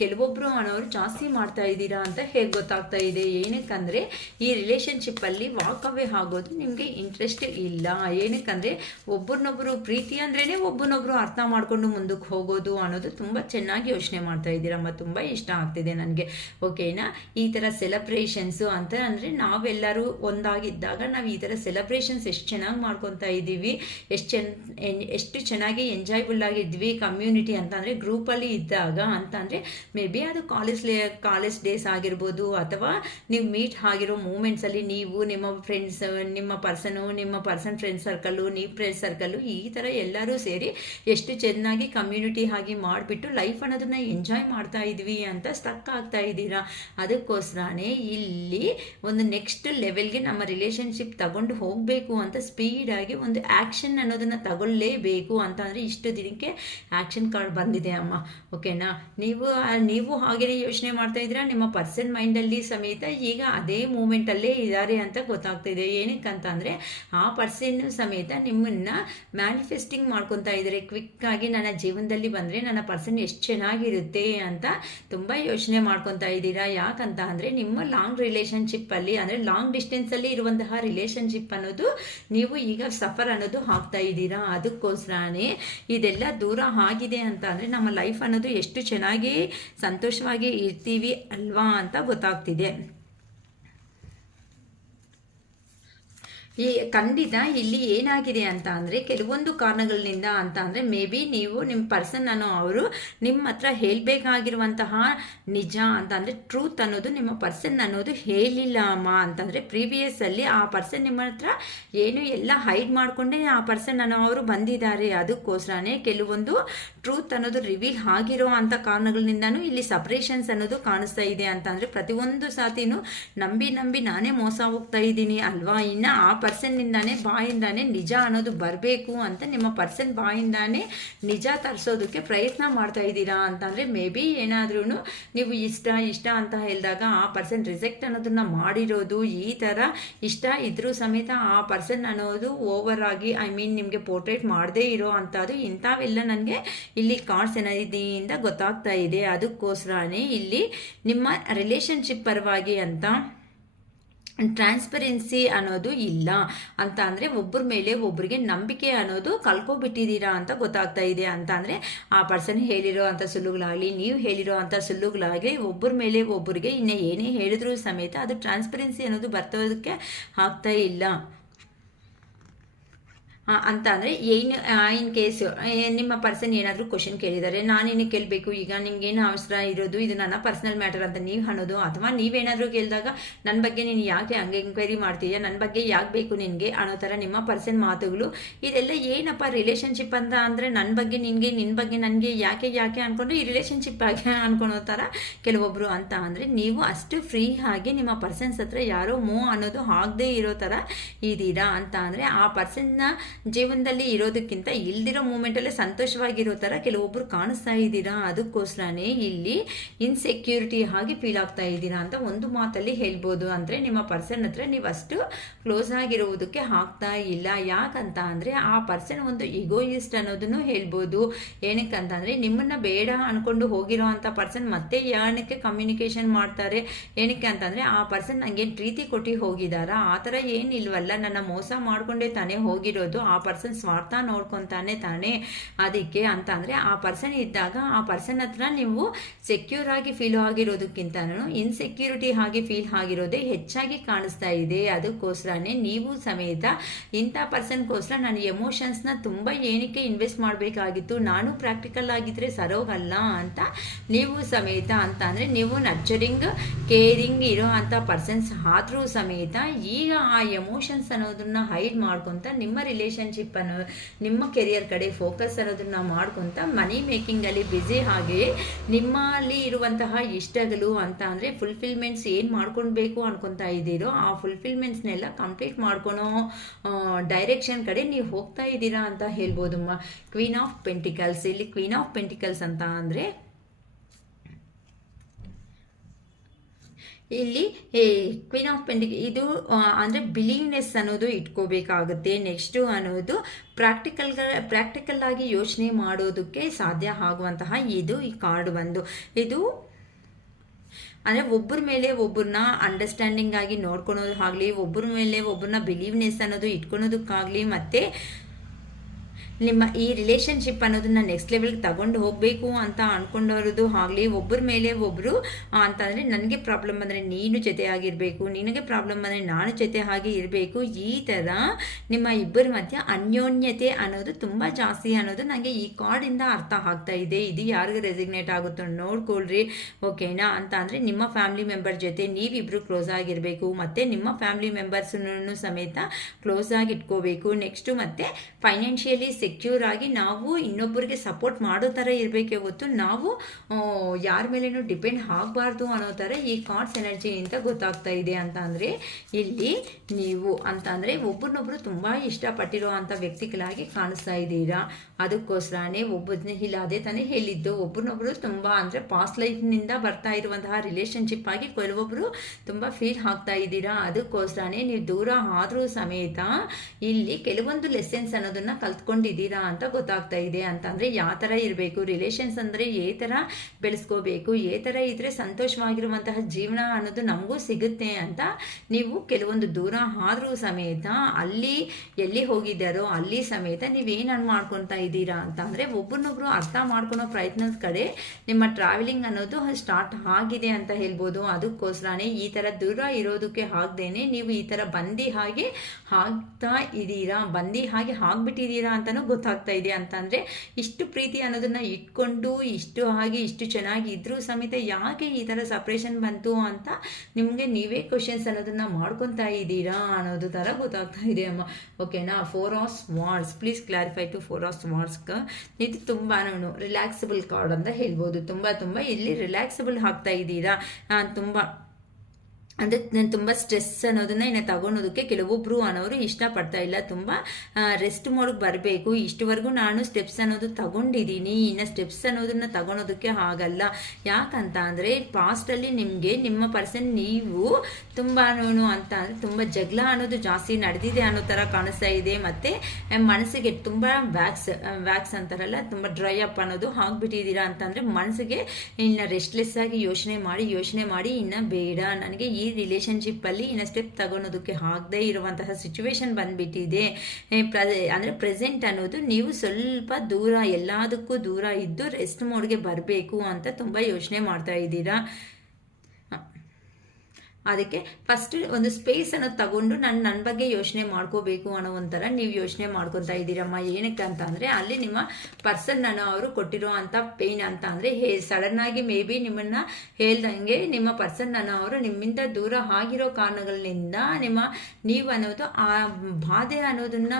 ಕೆಲವೊಬ್ಬರು ಅನ್ನೋರು ಜಾಸ್ತಿ ಮಾಡ್ತಾ ಇದ್ದೀರಾ ಅಂತ ಹೇಗೆ ಗೊತ್ತಾಗ್ತಾ ಇದೆ. ಏನಕ್ಕಂದರೆ ಈ ರಿಲೇಷನ್ಶಿಪ್ಪಲ್ಲಿ ವಾಕ್ ಅವೇ ಆಗೋದು ನಿಮಗೆ ಇಂಟ್ರೆಸ್ಟ್ ಇಲ್ಲ. ಏನಕ್ಕಂದರೆ ಒಬ್ಬರನ್ನೊಬ್ಬರು ಪ್ರೀತಿ ಅಂದ್ರೇ ಒಬ್ಬರನ್ನೊಬ್ಬರು ಅರ್ಥ ಮಾಡಿಕೊಂಡು ಮುಂದಕ್ಕೆ ಹೋಗೋದು ಅನ್ನೋದು ತುಂಬ ಚೆನ್ನಾಗಿ ಯೋಚನೆ ಮಾಡ್ತಾ ಇದ್ದೀರಮ್ಮ. ತುಂಬ ಇಷ್ಟ ಆಗ್ತಿದೆ ನನಗೆ. ಓಕೆನಾ? ಈ ಥರ ಸೆಲೆಬ್ರೇಷನ್ಸು ಅಂತ ಅಂದರೆ ನಾವೆಲ್ಲರೂ ಒಂದಾಗಿದ್ದಾಗ ನಾವು ಈ ಥರ ಸೆಲೆಬ್ರೇಷನ್ಸ್ ಎಷ್ಟು ಚೆನ್ನಾಗಿ ಮಾಡ್ಕೊತಾ ಇದ್ದೀವಿ, ಎಷ್ಟು ಚೆನ್ನಾಗಿ ಎಂಜಾಯ್ಬುಲ್ ಆಗಿದ್ವಿ ಕಮ್ಯುನಿಟಿ ಅಂತ ಅಂದರೆ ಗ್ರೂಪಲ್ಲಿ ಇದ್ದಾಗ ಅಂತ ಅಂದರೆ ಮೇ ಬಿ ಅದು ಕಾಲೇಜ್ ಡೇಸ್ ಆಗಿರ್ಬೋದು, ಅಥವಾ ನೀವು ಮೀಟ್ ಆಗಿರೋ ಮೂಮೆಂಟ್ಸಲ್ಲಿ ನೀವು ನಿಮ್ಮ ಫ್ರೆಂಡ್ಸ್, ನಿಮ್ಮ ಪರ್ಸನ್ ಫ್ರೆಂಡ್ ಸರ್ಕಲ್ಲು, ನೀವು ಫ್ರೆಂಡ್ ಸರ್ಕಲ್ಲು, ಈ ಥರ ಎಲ್ಲರೂ ಸೇರಿ ಎಷ್ಟು ಚೆನ್ನಾಗಿ ಕಮ್ಯುನಿಟಿ ಆಗಿ ಮಾಡಿಬಿಟ್ಟು ಲೈಫ್ ಅನ್ನೋದನ್ನ ಎಂಜಾಯ್ ಮಾಡ್ತಾ ಇದ್ವಿ ಅಂತ ಸ್ಟಕ್ ಆಗ್ತಾ ಇದ್ದೀರಾ. ಅದಕ್ಕೋಸ್ಕರನೇ ಇಲ್ಲಿ ಒಂದು ನೆಕ್ಸ್ಟ್ ಲೆವೆಲ್ಗೆ ನಮ್ಮ ರಿಲೇಷನ್ಶಿಪ್ ತಗೊಂಡು ಹೋಗಬೇಕು ಅಂತ ಸ್ಪೀಡಾಗಿ ಒಂದು ಆ್ಯಕ್ಷನ್ ಅನ್ನೋದನ್ನು ತಗೊಳ್ಳೇಬೇಕು ಅಂತ ಅಂದರೆ ಇಷ್ಟು ದಿನಕ್ಕೆ ಆ್ಯಕ್ಷನ್ ಕಾರ್ಡ್ ಬಂದಿದೆ ಅಮ್ಮ. ಓಕೆನಾ? ನೀವು ಹಾಗೇನೆ ಯೋಚನೆ ಮಾಡ್ತಾ ಇದ್ದೀರಾ, ನಿಮ್ಮ ಪರ್ಸನ್ ಮೈಂಡಲ್ಲಿ ಸಮೇತ ಈಗ ಅದೇ ಮೂಮೆಂಟಲ್ಲೇ ಇದ್ದಾರೆ ಅಂತ ಗೊತ್ತಾಗ್ತಿದೆ. ಏನಕ್ಕಂತ ಅಂದರೆ ಆ ಪರ್ಸನ್ ಸಮೇತ ನಿಮ್ಮನ್ನು ಮ್ಯಾನಿಫೆಸ್ಟಿಂಗ್ ಮಾಡ್ಕೊತಾ ಇದ್ದಾರೆ. ಕ್ವಿಕ್ಕಾಗಿ ನನ್ನ ಜೀವನದಲ್ಲಿ ಬಂದರೆ ನನ್ನ ಪರ್ಸನ್ ಎಷ್ಟು ಚೆನ್ನಾಗಿರುತ್ತೆ ಅಂತ ತುಂಬ ಯೋಚನೆ ಮಾಡ್ಕೊತಾ ಇದ್ದೀರಾ. ಯಾಕಂತ ಅಂದರೆ ನಿಮ್ಮ ಲಾಂಗ್ ರಿಲೇಷನ್ಶಿಪ್ಪಲ್ಲಿ ಅಂದರೆ ಲಾಂಗ್ ಡಿಸ್ಟೆನ್ಸಲ್ಲಿ ಇರುವಂತಹ ರಿಲೇಷನ್ಶಿಪ್ ಅನ್ನೋದು ನೀವು ಈಗ ಸಫರ್ ಅನ್ನೋದು ಆಗ್ತಾ ಇದ್ದೀರಾ. ಅದಕ್ಕೋಸ್ಕರನೇ ಇದೆಲ್ಲ ದೂರ ಆಗಿದೆ ಅಂತ ಅಂದರೆ ನಮ್ಮ ಲೈಫ್ ಅನ್ನೋದು ಎಷ್ಟು ಚೆನ್ನಾಗಿ ಸಂತೋಷವಾಗಿ ಇರ್ತೀವಿ ಅಲ್ವಾ ಅಂತ ಗೊತ್ತಾಗ್ತಿದೆ. ಈ ಖಂಡಿತ ಇಲ್ಲಿ ಏನಾಗಿದೆ ಅಂತ ಅಂದರೆ ಕೆಲವೊಂದು ಕಾರಣಗಳಿಂದ ಅಂತ ಅಂದರೆ ಮೇ ಬಿ ನೀವು ನಿಮ್ಮ ಪರ್ಸನ್ ಅನ್ನೋ ಅವರು ನಿಮ್ಮ ಹತ್ರ ಹೇಳಬೇಕಾಗಿರುವಂತಹ ನಿಜ ಅಂತ ಅಂದರೆ ಟ್ರೂತ್ ಅನ್ನೋದು ನಿಮ್ಮ ಪರ್ಸನ್ ಅನ್ನೋದು ಹೇಳಿಲ್ಲ ಅಮ್ಮ ಅಂತಂದರೆ ಪ್ರೀವಿಯಸ್ಸಲ್ಲಿ ಆ ಪರ್ಸನ್ ನಿಮ್ಮ ಹತ್ರ ಏನು ಎಲ್ಲ ಹೈಡ್ ಮಾಡಿಕೊಂಡೇ ಆ ಪರ್ಸನ್ ಅನ್ನೋ ಅವರು ಬಂದಿದ್ದಾರೆ. ಅದಕ್ಕೋಸ್ಕರನೇ ಕೆಲವೊಂದು ಟ್ರೂತ್ ಅನ್ನೋದು ರಿವೀಲ್ ಆಗಿರೋ ಅಂಥ ಕಾರಣಗಳಿಂದನೂ ಇಲ್ಲಿ ಸಪ್ರೇಷನ್ಸ್ ಅನ್ನೋದು ಕಾಣಿಸ್ತಾ ಇದೆ. ಅಂತ ಅಂದರೆ ಪ್ರತಿಯೊಂದು ಸಾತಿನೂ ನಂಬಿ ನಾನೇ ಮೋಸ ಹೋಗ್ತಾ ಇದ್ದೀನಿ ಅಲ್ವಾ, ಇನ್ನು ಆ ಪರ್ಸನ್ನಿಂದಾನೇ ಬಾಯಿಂದಾನೇ ನಿಜ ಅನ್ನೋದು ಬರಬೇಕು ಅಂತ ನಿಮ್ಮ ಪರ್ಸನ್ ಬಾಯಿಂದಾನೇ ನಿಜ ತರಿಸೋದಕ್ಕೆ ಪ್ರಯತ್ನ ಮಾಡ್ತಾ ಇದ್ದೀರಾ. ಅಂತಂದರೆ ಮೇ ಬಿ ಏನಾದ್ರೂ ನೀವು ಇಷ್ಟ ಅಂತ ಹೇಳಿದಾಗ ಆ ಪರ್ಸನ್ ರಿಜೆಕ್ಟ್ ಅನ್ನೋದನ್ನ ಮಾಡಿರೋದು, ಈ ಥರ ಇಷ್ಟ ಇದ್ರೂ ಸಮೇತ ಆ ಪರ್ಸನ್ ಅನ್ನೋದು ಓವರ್ ಆಗಿ ನಿಮಗೆ ಪೋರ್ಟ್ರೇಟ್ ಮಾಡದೇ ಇರೋ ಅಂಥದ್ದು ಇಂಥವೆಲ್ಲ ನನಗೆ ಇಲ್ಲಿ ಕಾರ್ಡ್ಸ್ ಎನರ್ಜಿಯಿಂದ ಗೊತ್ತಾಗ್ತಾ ಇದೆ. ಅದಕ್ಕೋಸ್ಕರನೇ ಇಲ್ಲಿ ನಿಮ್ಮ ರಿಲೇಷನ್ಶಿಪ್ ಪರವಾಗಿ ಅಂತ ಟ್ರಾನ್ಸ್ಪರೆನ್ಸಿ ಅನ್ನೋದು ಇಲ್ಲ ಅಂತ ಅಂದರೆ ಒಬ್ಬರ ಮೇಲೆ ಒಬ್ಬರಿಗೆ ನಂಬಿಕೆ ಅನ್ನೋದು ಕಳ್ಕೊಬಿಟ್ಟಿದ್ದೀರಾ ಅಂತ ಗೊತ್ತಾಗ್ತಾ ಇದೆ. ಅಂತ ಅಂದರೆ ಆ ಪರ್ಸನ್ ಹೇಳಿರೋ ಅಂಥ ಸುಳ್ಳುಗಳಾಗಲಿ, ನೀವು ಹೇಳಿರೋ ಅಂಥ ಸುಳ್ಳುಗಳಾಗಲಿ ಒಬ್ಬರ ಮೇಲೆ ಒಬ್ಬರಿಗೆ ಇನ್ನೂ ಏನೇ ಹೇಳಿದ್ರೂ ಸಮೇತ ಅದು ಟ್ರಾನ್ಸ್ಪರೆನ್ಸಿ ಅನ್ನೋದು ಬರ್ತೋದಕ್ಕೆ ಆಗ್ತಾ ಇಲ್ಲ. ಅಂತ ಅಂದರೆ ಏನು ಇನ್ ಕೇಸ್ ನಿಮ್ಮ ಪರ್ಸನ್ ಏನಾದರೂ ಕ್ವಶನ್ ಕೇಳಿದ್ದಾರೆ, ನಾನೇನು ಕೇಳಬೇಕು, ಈಗ ನಿಮ್ಗೇನು ಅವಸರ ಇರೋದು, ಇದು ನನ್ನ ಪರ್ಸನಲ್ ಮ್ಯಾಟರ್ ಅಂತ ನೀವು ಅನ್ನೋದು, ಅಥವಾ ನೀವೇನಾದರೂ ಕೇಳಿದಾಗ ನನ್ನ ಬಗ್ಗೆ ನೀನು ಯಾಕೆ ಹಂಗೆ ಎಂಕ್ವೈರಿ ಮಾಡ್ತೀಯಾ, ನನ್ನ ಬಗ್ಗೆ ಯಾಕೆ ಬೇಕು ನಿನಗೆ ಅನ್ನೋ ಥರ ನಿಮ್ಮ ಪರ್ಸನ್ ಮಾತುಗಳು. ಇದೆಲ್ಲ ಏನಪ್ಪ ರಿಲೇಷನ್ಶಿಪ್ ಅಂತ ಅಂದರೆ ನನ್ನ ಬಗ್ಗೆ ನಿನ್ನ ಬಗ್ಗೆ ನನಗೆ ಯಾಕೆ ಅಂದ್ಕೊಂಡು ಈ ರಿಲೇಷನ್ಶಿಪ್ ಆಗಿ ಅನ್ಕೊಳೋ ಥರ ಕೆಲವೊಬ್ಬರು. ಅಂತ ಅಂದರೆ ನೀವು ಅಷ್ಟು ಫ್ರೀ ಆಗಿ ನಿಮ್ಮ ಪರ್ಸನ್ಸ್ ಹತ್ರ ಯಾರೋ ಅನ್ನೋದು ಆಗದೆ ಇರೋ ಥರ ಇದ್ದೀರಾ. ಅಂತ ಅಂದರೆ ಆ ಪರ್ಸನ್ನ ಜೀವನದಲ್ಲಿ ಇರೋದಕ್ಕಿಂತ ಇಲ್ದಿರೋ ಮೂಮೆಂಟಲ್ಲೇ ಸಂತೋಷವಾಗಿರೋ ಥರ ಕೆಲವೊಬ್ಬರು ಕಾಣಿಸ್ತಾ ಇದ್ದೀರಾ. ಅದಕ್ಕೋಸ್ಕರನೇ ಇಲ್ಲಿ ಇನ್ಸೆಕ್ಯೂರಿಟಿ ಆಗಿ ಫೀಲ್ ಆಗ್ತಾ ಇದ್ದೀರಾ ಅಂತ ಒಂದು ಮಾತಲ್ಲಿ ಹೇಳ್ಬೋದು. ಅಂದರೆ ನಿಮ್ಮ ಪರ್ಸನ್ ಹತ್ರ ನೀವು ಅಷ್ಟು ಕ್ಲೋಸ್ ಆಗಿರುವುದಕ್ಕೆ ಆಗ್ತಾ ಇಲ್ಲ. ಯಾಕಂತ ಅಂದರೆ ಆ ಪರ್ಸನ್ ಒಂದು ಈಗೋಯಿಸ್ಟ್ ಅನ್ನೋದನ್ನು ಹೇಳ್ಬೋದು. ಏನಕ್ಕಂತಂದರೆ ನಿಮ್ಮನ್ನು ಬೇಡ ಅಂದ್ಕೊಂಡು ಹೋಗಿರೋ ಅಂಥ ಪರ್ಸನ್ ಮತ್ತೆ ಏನಕ್ಕೆ ಕಮ್ಯುನಿಕೇಷನ್ ಮಾಡ್ತಾರೆ, ಏನಕ್ಕೆ ಅಂತಂದರೆ ಆ ಪರ್ಸನ್ ನನಗೇನು ಪ್ರೀತಿ ಕೊಟ್ಟು ಹೋಗಿದಾರಾ, ಆ ಥರ ಏನಿಲ್ವಲ್ಲ, ನನ್ನ ಮೋಸ ಮಾಡಿಕೊಂಡೇ ತಾನೇ ಹೋಗಿರೋದು, ಆ ಪರ್ಸನ್ ಸ್ವಾರ್ಥ ನೋಡ್ಕೊತಾನೆ ತಾನೇ. ಅದಕ್ಕೆ ಅಂತ ಅಂದರೆ ಆ ಪರ್ಸನ್ ಇದ್ದಾಗ ಆ ಪರ್ಸನ್ ಹತ್ರ ನೀವು ಸೆಕ್ಯೂರ್ ಆಗಿ ಫೀಲ್ ಆಗಿರೋದಕ್ಕಿಂತನೂ ಇನ್ಸೆಕ್ಯೂರಿಟಿ ಆಗಿ ಫೀಲ್ ಆಗಿರೋದೇ ಹೆಚ್ಚಾಗಿ ಕಾಣಿಸ್ತಾ ಇದೆ. ಅದಕ್ಕೋಸ್ಕರನೇ ನೀವು ಸಮೇತ ಇಂಥ ಪರ್ಸನ್ಗೋಸ್ಕರ ನಾನು ಎಮೋಷನ್ಸ್ನ ತುಂಬ ಏನಕ್ಕೆ ಇನ್ವೆಸ್ಟ್ ಮಾಡಬೇಕಾಗಿತ್ತು, ನಾನು ಪ್ರಾಕ್ಟಿಕಲ್ ಆಗಿದ್ದರೆ ಸರೋಗಲ್ಲ ಅಂತ ನೀವು ಸಮೇತ ಅಂತ ಅಂದರೆ ನೀವು ನರ್ಚರಿಂಗ್ ಕೇರಿಂಗ್ ಇರೋ ಅಂಥ ಪರ್ಸನ್ಸ್ ಆದರೂ ಸಮೇತ ಈಗ ಆ ಎಮೋಷನ್ಸ್ ಅನ್ನೋದನ್ನ ಹೈಡ್ ಮಾಡ್ಕೊತ ನಿಮ್ಮ ರಿಲೇಷನ್ಶಿಪ್ ಅನ್ನು ನಿಮ್ಮ ಕೆರಿಯರ್ ಕಡೆ ಫೋಕಸ್ ಅನ್ನೋದನ್ನ ಮಾಡ್ಕೊತ ಮನಿ ಮೇಕಿಂಗಲ್ಲಿ ಬ್ಯುಸಿ ಆಗಿ ನಿಮ್ಮಲ್ಲಿ ಇರುವಂತಹ ಇಷ್ಟಗಳು ಅಂತ ಅಂದರೆ ಫುಲ್ಫಿಲ್ಮೆಂಟ್ಸ್ ಏನು ಮಾಡ್ಕೊಳ್ಬೇಕು ಅನ್ಕೊತಾ ಇದ್ದೀರೋ ಆ ಫುಲ್ಫಿಲ್ಮೆಂಟ್ಸ್ನೆಲ್ಲ ಕಂಪ್ಲೀಟ್ ಮಾಡ್ಕೊಳೋ ಡೈರೆಕ್ಷನ್ ಕಡೆ ನೀವು ಹೋಗ್ತಾ ಇದ್ದೀರಾ ಅಂತ ಹೇಳ್ಬೋದು. ಕ್ವೀನ್ ಆಫ್ ಪೆಂಟಿಕಲ್ಸ್, ಇಲ್ಲಿ ಕ್ವೀನ್ ಆಫ್ ಪೆಂಟಿಕಲ್ಸ್ ಅಂತ ಅಂದರೆ ಇಲ್ಲಿ ಕ್ವೀನ್ ಆಫ್ ಪೆಂಟಿಕಲ್ ಇದು ಅಂದರೆ ಬಿಲೀವ್ನೆಸ್ ಅನ್ನೋದು ಇಟ್ಕೋಬೇಕಾಗುತ್ತೆ. ನೆಕ್ಸ್ಟು ಅನ್ನೋದು ಪ್ರಾಕ್ಟಿಕಲ್ ಆಗಿ ಯೋಚನೆ ಮಾಡೋದಕ್ಕೆ ಸಾಧ್ಯ ಆಗುವಂತಹ ಇದು ಈ ಕಾರ್ಡ್ ಬಂದು ಇದು ಅಂದರೆ ಒಬ್ಬರ ಮೇಲೆ ಒಬ್ಬರನ್ನ ಅಂಡರ್ಸ್ಟ್ಯಾಂಡಿಂಗ್ ಆಗಿ ನೋಡ್ಕೊಳೋದು ಆಗಲಿ, ಒಬ್ಬರ ಮೇಲೆ ಒಬ್ಬರನ್ನ ಬಿಲೀವ್ನೆಸ್ ಅನ್ನೋದು ಇಟ್ಕೊಳೋದಕ್ಕಾಗಲಿ, ಮತ್ತು ನಿಮ್ಮ ಈ ರಿಲೇಷನ್ಶಿಪ್ ಅನ್ನೋದನ್ನ ನೆಕ್ಸ್ಟ್ ಲೆವೆಲ್ಗೆ ತಗೊಂಡು ಹೋಗಬೇಕು ಅಂತ ಅಂದ್ಕೊಂಡವ್ರದ್ದು ಆಗಲಿ, ಒಬ್ಬರ ಮೇಲೆ ಒಬ್ಬರು ಅಂತಂದರೆ ನನಗೆ ಪ್ರಾಬ್ಲಮ್ ಬಂದರೆ ನೀನು ಜೊತೆಯಾಗಿರಬೇಕು, ನಿನಗೆ ಪ್ರಾಬ್ಲಮ್ ಬಂದರೆ ನಾನು ಜೊತೆ ಹಾಗೆ ಇರಬೇಕು, ಈ ಥರ ನಿಮ್ಮ ಇಬ್ಬರ ಮಧ್ಯೆ ಅನ್ಯೋನ್ಯತೆ ಅನ್ನೋದು ತುಂಬ ಜಾಸ್ತಿ ಅನ್ನೋದು ನನಗೆ ಈ ಕಾರ್ಡಿಂದ ಅರ್ಥ ಆಗ್ತಾ ಇದೆ. ಇದು ಯಾರಿಗೂ ರೆಸಿಗ್ನೇಟ್ ಆಗುತ್ತೋ ನೋಡ್ಕೊಳ್ರಿ, ಓಕೆನಾ. ಅಂತ ಅಂದರೆ ನಿಮ್ಮ ಫ್ಯಾಮಿಲಿ ಮೆಂಬರ್ ಜೊತೆ ನೀವಿಬ್ಬರು ಕ್ಲೋಸ್ ಆಗಿರಬೇಕು, ಮತ್ತು ನಿಮ್ಮ ಫ್ಯಾಮಿಲಿ ಮೆಂಬರ್ಸನ್ನು ಸಮೇತ ಕ್ಲೋಸ್ ಆಗಿ ಇಟ್ಕೋಬೇಕು. ನೆಕ್ಸ್ಟು ಮತ್ತು ಫೈನಾನ್ಷಿಯಲಿ ಸೆಕ್ಯೂರ್ ಆಗಿ ನಾವು ಇನ್ನೊಬ್ಬರಿಗೆ ಸಪೋರ್ಟ್ ಮಾಡೋ ಥರ ಇರಬೇಕೇ ಹೊತ್ತು ನಾವು ಯಾರ ಮೇಲೇನೂ ಡಿಪೆಂಡ್ ಆಗಬಾರ್ದು ಅನ್ನೋ ಥರ ಈ ಕಾರ್ಡ್ಸ್ ಎನರ್ಜಿಯಿಂದ ಗೊತ್ತಾಗ್ತಾ ಇದೆ. ಅಂತ ಅಂದರೆ ಇಲ್ಲಿ ನೀವು ಅಂತ ಅಂದರೆ ಒಬ್ಬರನ್ನೊಬ್ಬರು ತುಂಬ ಇಷ್ಟಪಟ್ಟಿರೋ ಅಂಥ ವ್ಯಕ್ತಿಗಳಾಗಿ ಕಾಣಿಸ್ತಾ ಇದ್ದೀರಾ. ಅದಕ್ಕೋಸ್ಕರನೇ ಇಲ್ಲ ಅದೇ ತಾನೇ ಹೇಳಿದ್ದು, ಒಬ್ಬರನ್ನೊಬ್ಬರು ತುಂಬ ಅಂದರೆ ಪಾಸ್ಟ್ ಲೈಫ್ನಿಂದ ಬರ್ತಾ ಇರುವಂತಹ ರಿಲೇಷನ್ಶಿಪ್ ಆಗಿ ಕೆಲವೊಬ್ಬರು ತುಂಬ ಫೀಲ್ ಆಗ್ತಾ ಇದ್ದೀರಾ. ಅದಕ್ಕೋಸ್ಕರನೇ ನೀವು ದೂರ ಆದರೂ ಸಮೇತ ಇಲ್ಲಿ ಕೆಲವೊಂದು ಲೆಸನ್ಸ್ ಅನ್ನೋದನ್ನು ಕಲ್ತ್ಕೊಂಡಿದ್ದೀರಾ ಅಂತ ಗೊತ್ತಾಗ್ತಾ ಇದೆ. ಅಂತಂದರೆ ಯಾವ ಥರ ಇರಬೇಕು ರಿಲೇಷನ್ಸ್ ಅಂದರೆ ಏ ಥರ ಬೆಳೆಸ್ಕೋಬೇಕು, ಏ ಥರ ಇದ್ದರೆ ಸಂತೋಷವಾಗಿರುವಂತಹ ಜೀವನ ಅನ್ನೋದು ನಮಗೂ ಸಿಗುತ್ತೆ ಅಂತ ನೀವು ಕೆಲವೊಂದು ದೂರ ಆದರೂ ಸಮೇತ ಅಲ್ಲಿ ಎಲ್ಲಿ ಹೋಗಿದ್ದಾರೋ ಅಲ್ಲಿ ಸಮೇತ ನೀವೇನು ಮಾಡ್ಕೊತಾ ಇದ್ದೀರಾ ಅಂತ ಅಂದರೆ ಒಬ್ಬರನ್ನೊಬ್ರು ಅರ್ಥ ಮಾಡ್ಕೊಳೋ ಪ್ರಯತ್ನದ ಕಡೆ ನಿಮ್ಮ ಟ್ರಾವೆಲಿಂಗ್ ಅನ್ನೋದು ಸ್ಟಾರ್ಟ್ ಆಗಿದೆ ಅಂತ ಹೇಳ್ಬೋದು. ಅದಕ್ಕೋಸ್ಕರನೇ ಈ ಥರ ದೂರ ಇರೋದಕ್ಕೆ ಆಗದೇನೆ ನೀವು ಈ ಥರ ಹಾಗೆ ಆಗ್ತಾ ಇದ್ದೀರಾ, ಹಾಗೆ ಆಗ್ಬಿಟ್ಟಿದ್ದೀರಾ ಅಂತಲೂ ಗೊತ್ತಾಗ್ತಾ ಇದೆ. ಅಂತಂದರೆ ಇಷ್ಟು ಪ್ರೀತಿ ಅನ್ನೋದನ್ನ ಇಟ್ಕೊಂಡು ಇಷ್ಟು ಚೆನ್ನಾಗಿ ಇದ್ರೂ ಸಮೇತ ಯಾಕೆ ಈ ಥರ ಸಪ್ರೇಷನ್ ಬಂತು ಅಂತ ನಿಮಗೆ ನೀವೇ ಕ್ವಶನ್ಸ್ ಅನ್ನೋದನ್ನ ಮಾಡ್ಕೊತಾ ಇದ್ದೀರಾ ಅನ್ನೋದು ಥರ ಗೊತ್ತಾಗ್ತಾ ಇದೆ ಅಮ್ಮ, ಓಕೆನಾ. 4 of swords, please clarify to 4 of swords. ಇದು ತುಂಬ ರಿಲ್ಯಾಕ್ಸಬಲ್ ಕಾರ್ಡ್ ಅಂತ ಹೇಳ್ಬೋದು. ತುಂಬ ಇಲ್ಲಿ ರಿಲ್ಯಾಕ್ಸಬಲ್ ಆಗ್ತಾ ಇದ್ದೀರಾ, ತುಂಬ ಅಂದರೆ ನಾನು ತುಂಬ ಸ್ಟ್ರೆಸ್ ಅನ್ನೋದನ್ನ ಇನ್ನು ತಗೊಳೋದಕ್ಕೆ ಕೆಲವೊಬ್ಬರು ಅನ್ನೋರು ಇಷ್ಟಪಡ್ತಾ ಇಲ್ಲ. ತುಂಬ ರೆಸ್ಟ್ ಮಾಡೋಕ್ಕೆ ಬರಬೇಕು, ಇಷ್ಟುವರೆಗೂ ನಾನು ಸ್ಟೆಪ್ಸ್ ಅನ್ನೋದು ತಗೊಂಡಿದ್ದೀನಿ, ಇನ್ನು ಸ್ಟೆಪ್ಸ್ ಅನ್ನೋದನ್ನ ತಗೊಳೋದಕ್ಕೆ ಆಗಲ್ಲ. ಯಾಕಂತ ಅಂದರೆ ಪಾಸ್ಟಲ್ಲಿ ನಿಮಗೆ ನಿಮ್ಮ ಪರ್ಸನ್ ನೀವು ತುಂಬ ಅಂತ ಅಂದರೆ ತುಂಬ ಜಗಳ ಅನ್ನೋದು ಜಾಸ್ತಿ ನಡೆದಿದೆ ಅನ್ನೋ ಥರ ಕಾಣಿಸ್ತಾ ಇದೆ. ಮತ್ತು ಮನಸ್ಸಿಗೆ ತುಂಬ ವ್ಯಾಕ್ಸ್ ಅಂತಾರಲ್ಲ, ತುಂಬ ಡ್ರೈ ಅಪ್ ಅನ್ನೋದು ಆಗಿಬಿಟ್ಟಿದ್ದೀರಾ. ಅಂತಂದರೆ ಮನಸ್ಸಿಗೆ ಇನ್ನು ರೆಸ್ಟ್ಲೆಸ್ ಆಗಿ ಯೋಚನೆ ಮಾಡಿ ಇನ್ನು ಬೇಡ ನನಗೆ ಈ ರಿಲೇಶನ್ಶಿಪ್ ಅಲ್ಲಿ ಇನ್ನ ಸ್ಟೆಪ್ ತಗೊಳೋದಕ್ಕೆ ಆಗದೆ ಇರುವಂತಹ ಸಿಚುವೇಶನ್ ಬಂದ್ಬಿಟ್ಟಿದೆ. ಅಂದ್ರೆ ಪ್ರೆಸೆಂಟ್ ಅನ್ನೋದು ನೀವು ಸ್ವಲ್ಪ ದೂರ, ಎಲ್ಲದಕ್ಕೂ ದೂರ ಇದ್ದು ರೆಸ್ಟ್ ಮೋಡ್ಗೆ ಬರಬೇಕು ಅಂತ ತುಂಬಾ ಯೋಚನೆ ಮಾಡ್ತಾ ಇದ್ದೀರಾ. ಅದಕ್ಕೆ ಫಸ್ಟ್ ಒಂದು ಸ್ಪೇಸ್ ಅನ್ನೋದು ತಗೊಂಡು ನನ್ನ ಬಗ್ಗೆ ಯೋಚನೆ ಮಾಡ್ಕೋಬೇಕು ಅನ್ನೋ ಒಂಥರ ನೀವು ಯೋಚನೆ ಮಾಡ್ಕೊತಾ ಇದ್ದೀರಮ್ಮ. ಏನಕ್ಕೆ ಅಂತ ಅಂದರೆ ಅಲ್ಲಿ ನಿಮ್ಮ ಪರ್ಸನ್ ಅವರು ಕೊಟ್ಟಿರೋ ಅಂಥ ಪೇನ್ ಅಂತ ಅಂದರೆ ಸಡನ್ ಆಗಿ ಮೇ ಬಿ ನಿಮ್ಮನ್ನು ಹೇಳ್ದಂಗೆ ನಿಮ್ಮ ಪರ್ಸನ್ ಅವರು ನಿಮ್ಮಿಂದ ದೂರ ಆಗಿರೋ ಕಾರಣಗಳಿಂದ ನೀವು ಅನ್ನೋದು ಆ ಬಾಧೆ ಅನ್ನೋದನ್ನ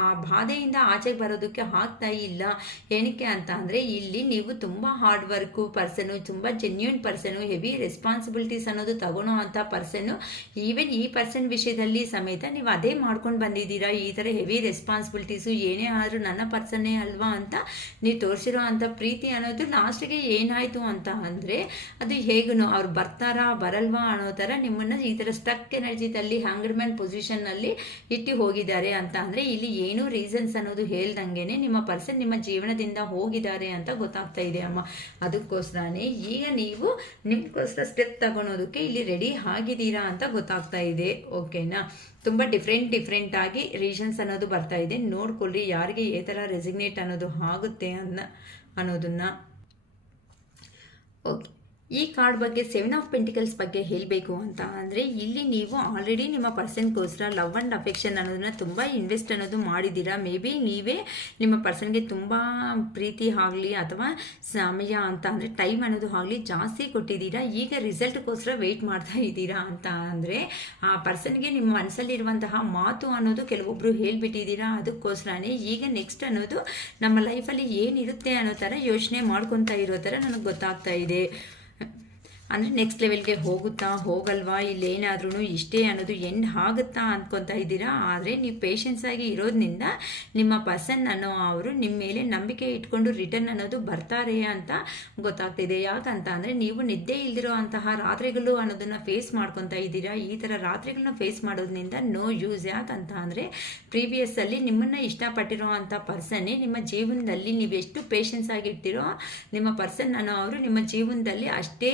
ಆ ಬಾಧೆಯಿಂದ ಆಚೆಗೆ ಬರೋದಕ್ಕೆ ಆಗ್ತಾ ಇಲ್ಲ. ಏನಕ್ಕೆ ಅಂತ ಅಂದರೆ ಇಲ್ಲಿ ನೀವು ತುಂಬ ಹಾರ್ಡ್ ವರ್ಕು ಪರ್ಸನು, ತುಂಬ ಜೆನ್ಯೂನ್ ಪರ್ಸನು, ಹೆವಿ ರೆಸ್ಪಾನ್ಸಿಬಿಲಿಟೀಸ್ ಅನ್ನೋದು ತಗೊಳ್ಳೋ ಅಂತ ಪರ್ಸನ್, ಈವನ್ ಈ ಪರ್ಸನ್ ವಿಷಯದಲ್ಲಿ ಸಮೇತ ನೀವು ಅದೇ ಮಾಡ್ಕೊಂಡು ಬಂದಿದ್ದೀರಾ. ಈ ಥರ ಹೆವಿ ರೆಸ್ಪಾನ್ಸಿಬಿಲಿಟೀಸು ಏನೇ ಆದರೂ ನನ್ನ ಪರ್ಸನ್ನೇ ಅಲ್ವಾ ಅಂತ ನೀವು ತೋರಿಸಿರೋ ಅಂಥ ಪ್ರೀತಿ ಅನ್ನೋದು ಲಾಸ್ಟಿಗೆ ಏನಾಯಿತು ಅಂತ ಅಂದರೆ ಅದು ಹೇಗೂ ಅವ್ರು ಬರ್ತಾರಾ ಬರಲ್ವಾ ಅನ್ನೋ ಥರ ನಿಮ್ಮನ್ನು ಈ ಥರ ಸ್ಟಕ್ ಎನರ್ಜಿದಲ್ಲಿ ಹ್ಯಾಂಗರ್ ಮ್ಯಾನ್ ಪೊಸಿಷನ್ನಲ್ಲಿ ಇಟ್ಟು ಹೋಗಿದ್ದಾರೆ. ಅಂತ ಅಂದರೆ ಇಲ್ಲಿ ಏನೂ ರೀಸನ್ಸ್ ಅನ್ನೋದು ಹೇಳ್ದಂಗೆ ನಿಮ್ಮ ಪರ್ಸನ್ ನಿಮ್ಮ ಜೀವನದಿಂದ ಹೋಗಿದ್ದಾರೆ ಅಂತ ಗೊತ್ತಾಗ್ತಾ ಇದೆ ಅಮ್ಮ. ಅದಕ್ಕೋಸ್ಕರನೇ ಈಗ ನೀವು ನಿಮಗೋಸ್ಕರ ಸ್ಟೆಪ್ ತಗೊಳೋದಕ್ಕೆ ಇಲ್ಲಿ ರೆಡಿ ಆಗಿದ್ದೀರಾ ಅಂತ ಗೊತ್ತಾಗ್ತಾ ಇದೆ, ಓಕೆನಾ. ತುಂಬ ಡಿಫ್ರೆಂಟ್ ಆಗಿ ರೀಸನ್ಸ್ ಅನ್ನೋದು ಬರ್ತಾ ಇದೆ. ನೋಡ್ಕೊಳ್ಳಿ ಯಾರಿಗೆ ಈ ಥರ ರೆಸಿಗ್ನೇಟ್ ಅನ್ನೋದು ಆಗುತ್ತೆ ಅನ್ನೋದನ್ನ. ಓಕೆ, ಈ ಕಾರ್ಡ್ ಬಗ್ಗೆ 7 ಆಫ್ ಪೆಂಟಿಕಲ್ಸ್ ಬಗ್ಗೆ ಹೇಳಬೇಕು ಅಂತ ಅಂದರೆ ಇಲ್ಲಿ ನೀವು ಆಲ್ರೆಡಿ ನಿಮ್ಮ ಪರ್ಸನ್ಗೋಸ್ಕರ ಲವ್ ಆ್ಯಂಡ್ ಅಫೆಕ್ಷನ್ ಅನ್ನೋದನ್ನ ತುಂಬ ಇನ್ವೆಸ್ಟ್ ಅನ್ನೋದು ಮಾಡಿದ್ದೀರಾ. ಮೇ ಬಿ ನೀವೇ ನಿಮ್ಮ ಪರ್ಸನ್ಗೆ ತುಂಬ ಪ್ರೀತಿ ಆಗಲಿ ಅಥವಾ ಸಮಯ ಅಂತ ಅಂದರೆ ಟೈಮ್ ಅನ್ನೋದು ಆಗಲಿ ಜಾಸ್ತಿ ಕೊಟ್ಟಿದ್ದೀರಾ. ಈಗ ರಿಸಲ್ಟ್ಗೋಸ್ಕರ ವೆಯ್ಟ್ ಮಾಡ್ತಾ ಇದ್ದೀರಾ. ಅಂತ ಅಂದರೆ ಆ ಪರ್ಸನ್ಗೆ ನಿಮ್ಮ ಮನಸ್ಸಲ್ಲಿರುವಂತಹ ಮಾತು ಅನ್ನೋದು ಕೆಲವೊಬ್ಬರು ಹೇಳಿಬಿಟ್ಟಿದ್ದೀರಾ. ಅದಕ್ಕೋಸ್ಕರನೇ ಈಗ ನೆಕ್ಸ್ಟ್ ಅನ್ನೋದು ನಮ್ಮ ಲೈಫಲ್ಲಿ ಏನಿರುತ್ತೆ ಅನ್ನೋ ಥರ ಯೋಚನೆ ಮಾಡ್ಕೊತಾ ಇರೋ ಥರ ನನಗೆ ಗೊತ್ತಾಗ್ತಾ ಇದೆ. ಅಂದರೆ ನೆಕ್ಸ್ಟ್ ಲೆವೆಲ್ಗೆ ಹೋಗುತ್ತಾ ಹೋಗಲ್ವಾ, ಇಲ್ಲೇನಾದ್ರೂ ಇಷ್ಟೇ ಅನ್ನೋದು ಎಂಡ್ ಆಗುತ್ತಾ ಅಂದ್ಕೊತಾ ಇದ್ದೀರಾ. ಆದರೆ ನೀವು ಪೇಷನ್ಸ್ ಆಗಿ ಇರೋದ್ರಿಂದ ನಿಮ್ಮ ಪರ್ಸನ್ ಅನ್ನೋ ಅವರು ನಿಮ್ಮ ಮೇಲೆ ನಂಬಿಕೆ ಇಟ್ಕೊಂಡು ರಿಟರ್ನ್ ಅನ್ನೋದು ಬರ್ತಾರೆ ಅಂತ ಗೊತ್ತಾಗ್ತಿದೆ. ಯಾಕಂತ ಅಂದರೆ ನೀವು ನಿದ್ದೆ ಇಲ್ದಿರೋ ಅಂತಹ ರಾತ್ರಿಗಳು ಅನ್ನೋದನ್ನು ಫೇಸ್ ಮಾಡ್ಕೊತಾ ಇದ್ದೀರಾ. ಈ ಥರ ರಾತ್ರಿಗಳನ್ನ ಫೇಸ್ ಮಾಡೋದ್ರಿಂದ ನೋ ಯೂಸ್. ಯಾಕಂತ ಅಂದರೆ ಪ್ರೀವಿಯಸ್ಸಲ್ಲಿ ನಿಮ್ಮನ್ನು ಇಷ್ಟಪಟ್ಟಿರೋ ಅಂಥ ಪರ್ಸನ್ನೇ ನಿಮ್ಮ ಜೀವನದಲ್ಲಿ ನೀವು ಎಷ್ಟು ಪೇಷನ್ಸ್ ಆಗಿರ್ತೀರೋ ನಿಮ್ಮ ಪರ್ಸನ್ ಅನ್ನೋ ಅವರು ನಿಮ್ಮ ಜೀವನದಲ್ಲಿ ಅಷ್ಟೇ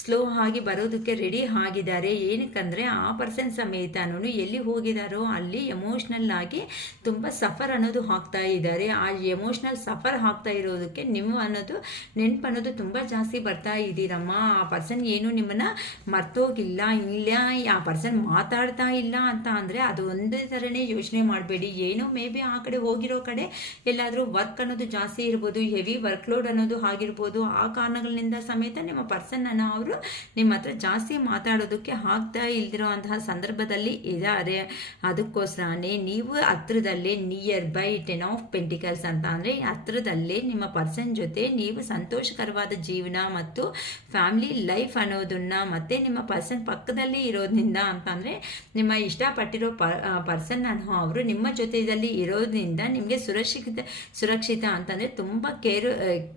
ಸ್ಲೋ ಆಗಿ ಬರೋದಕ್ಕೆ ರೆಡಿ ಆಗಿದ್ದಾರೆ. ಏನಕ್ಕಂದರೆ ಆ ಪರ್ಸನ್ ಸಮೇತನೂ ಎಲ್ಲಿ ಹೋಗಿದಾರೋ ಅಲ್ಲಿ ಎಮೋಷ್ನಲ್ ಆಗಿ ತುಂಬ ಸಫರ್ ಅನ್ನೋದು ಆಗ್ತಾ ಇದ್ದಾರೆ. ಆ ಎಮೋಷ್ನಲ್ ಸಫರ್ ಆಗ್ತಾ ಇರೋದಕ್ಕೆ ನೀವು ಅನ್ನೋದು ನೆನಪು ಅನ್ನೋದು ತುಂಬ ಜಾಸ್ತಿ ಬರ್ತಾ ಇದ್ದೀರಮ್ಮ. ಆ ಪರ್ಸನ್ ಏನು ನಿಮ್ಮನ್ನು ಮರ್ತೋಗಿಲ್ಲ, ಇಲ್ಲ ಆ ಪರ್ಸನ್ ಮಾತಾಡ್ತಾ ಇಲ್ಲ ಅಂತ ಅಂದರೆ ಅದು ಒಂದೇ ಥರನೇ ಯೋಚನೆ ಮಾಡಬೇಡಿ. ಏನೋ ಮೇ ಬಿ ಆ ಕಡೆ ಹೋಗಿರೋ ಕಡೆ ಎಲ್ಲಾದರೂ ವರ್ಕ್ ಅನ್ನೋದು ಜಾಸ್ತಿ ಇರ್ಬೋದು, ಹೆವಿ ವರ್ಕ್ಲೋಡ್ ಅನ್ನೋದು ಆಗಿರ್ಬೋದು. ಆ ಕಾರಣಗಳಿಂದ ಸಮೇತ ನಿಮ್ಮ ಪರ್ಸನ್ ಅನ್ನೋ ಅವರು ನಿಮ್ಮ ಹತ್ರ ಜಾಸ್ತಿ ಮಾತಾಡೋದಕ್ಕೆ ಆಗ್ತಾ ಇಲ್ದಿರೋ ಅಂತಹ ಸಂದರ್ಭದಲ್ಲಿ ಇದ್ದಾರೆ. ಅದಕ್ಕೋಸ್ಕರನೇ ನೀವು ಹತ್ರದಲ್ಲೇ ನಿಯರ್ ಬೈ 10 ಆಫ್ ಪೆಂಟಿಕಲ್ಸ್ ಅಂತ ಅಂದರೆ ಹತ್ರದಲ್ಲೇ ನಿಮ್ಮ ಪರ್ಸನ್ ಜೊತೆ ನೀವು ಸಂತೋಷಕರವಾದ ಜೀವನ ಮತ್ತು ಫ್ಯಾಮಿಲಿ ಲೈಫ್ ಅನ್ನೋದನ್ನ ಮತ್ತೆ ನಿಮ್ಮ ಪರ್ಸನ್ ಪಕ್ಕದಲ್ಲಿ ಇರೋದ್ರಿಂದ ಅಂತಂದರೆ ನಿಮ್ಮ ಇಷ್ಟಪಟ್ಟಿರೋ ಪರ್ಸನ್ ಅನ್ನೋ ಅವರು ನಿಮ್ಮ ಜೊತೆಯಲ್ಲಿ ಇರೋದ್ರಿಂದ ನಿಮಗೆ ಸುರಕ್ಷಿತ ಅಂತಂದರೆ ತುಂಬ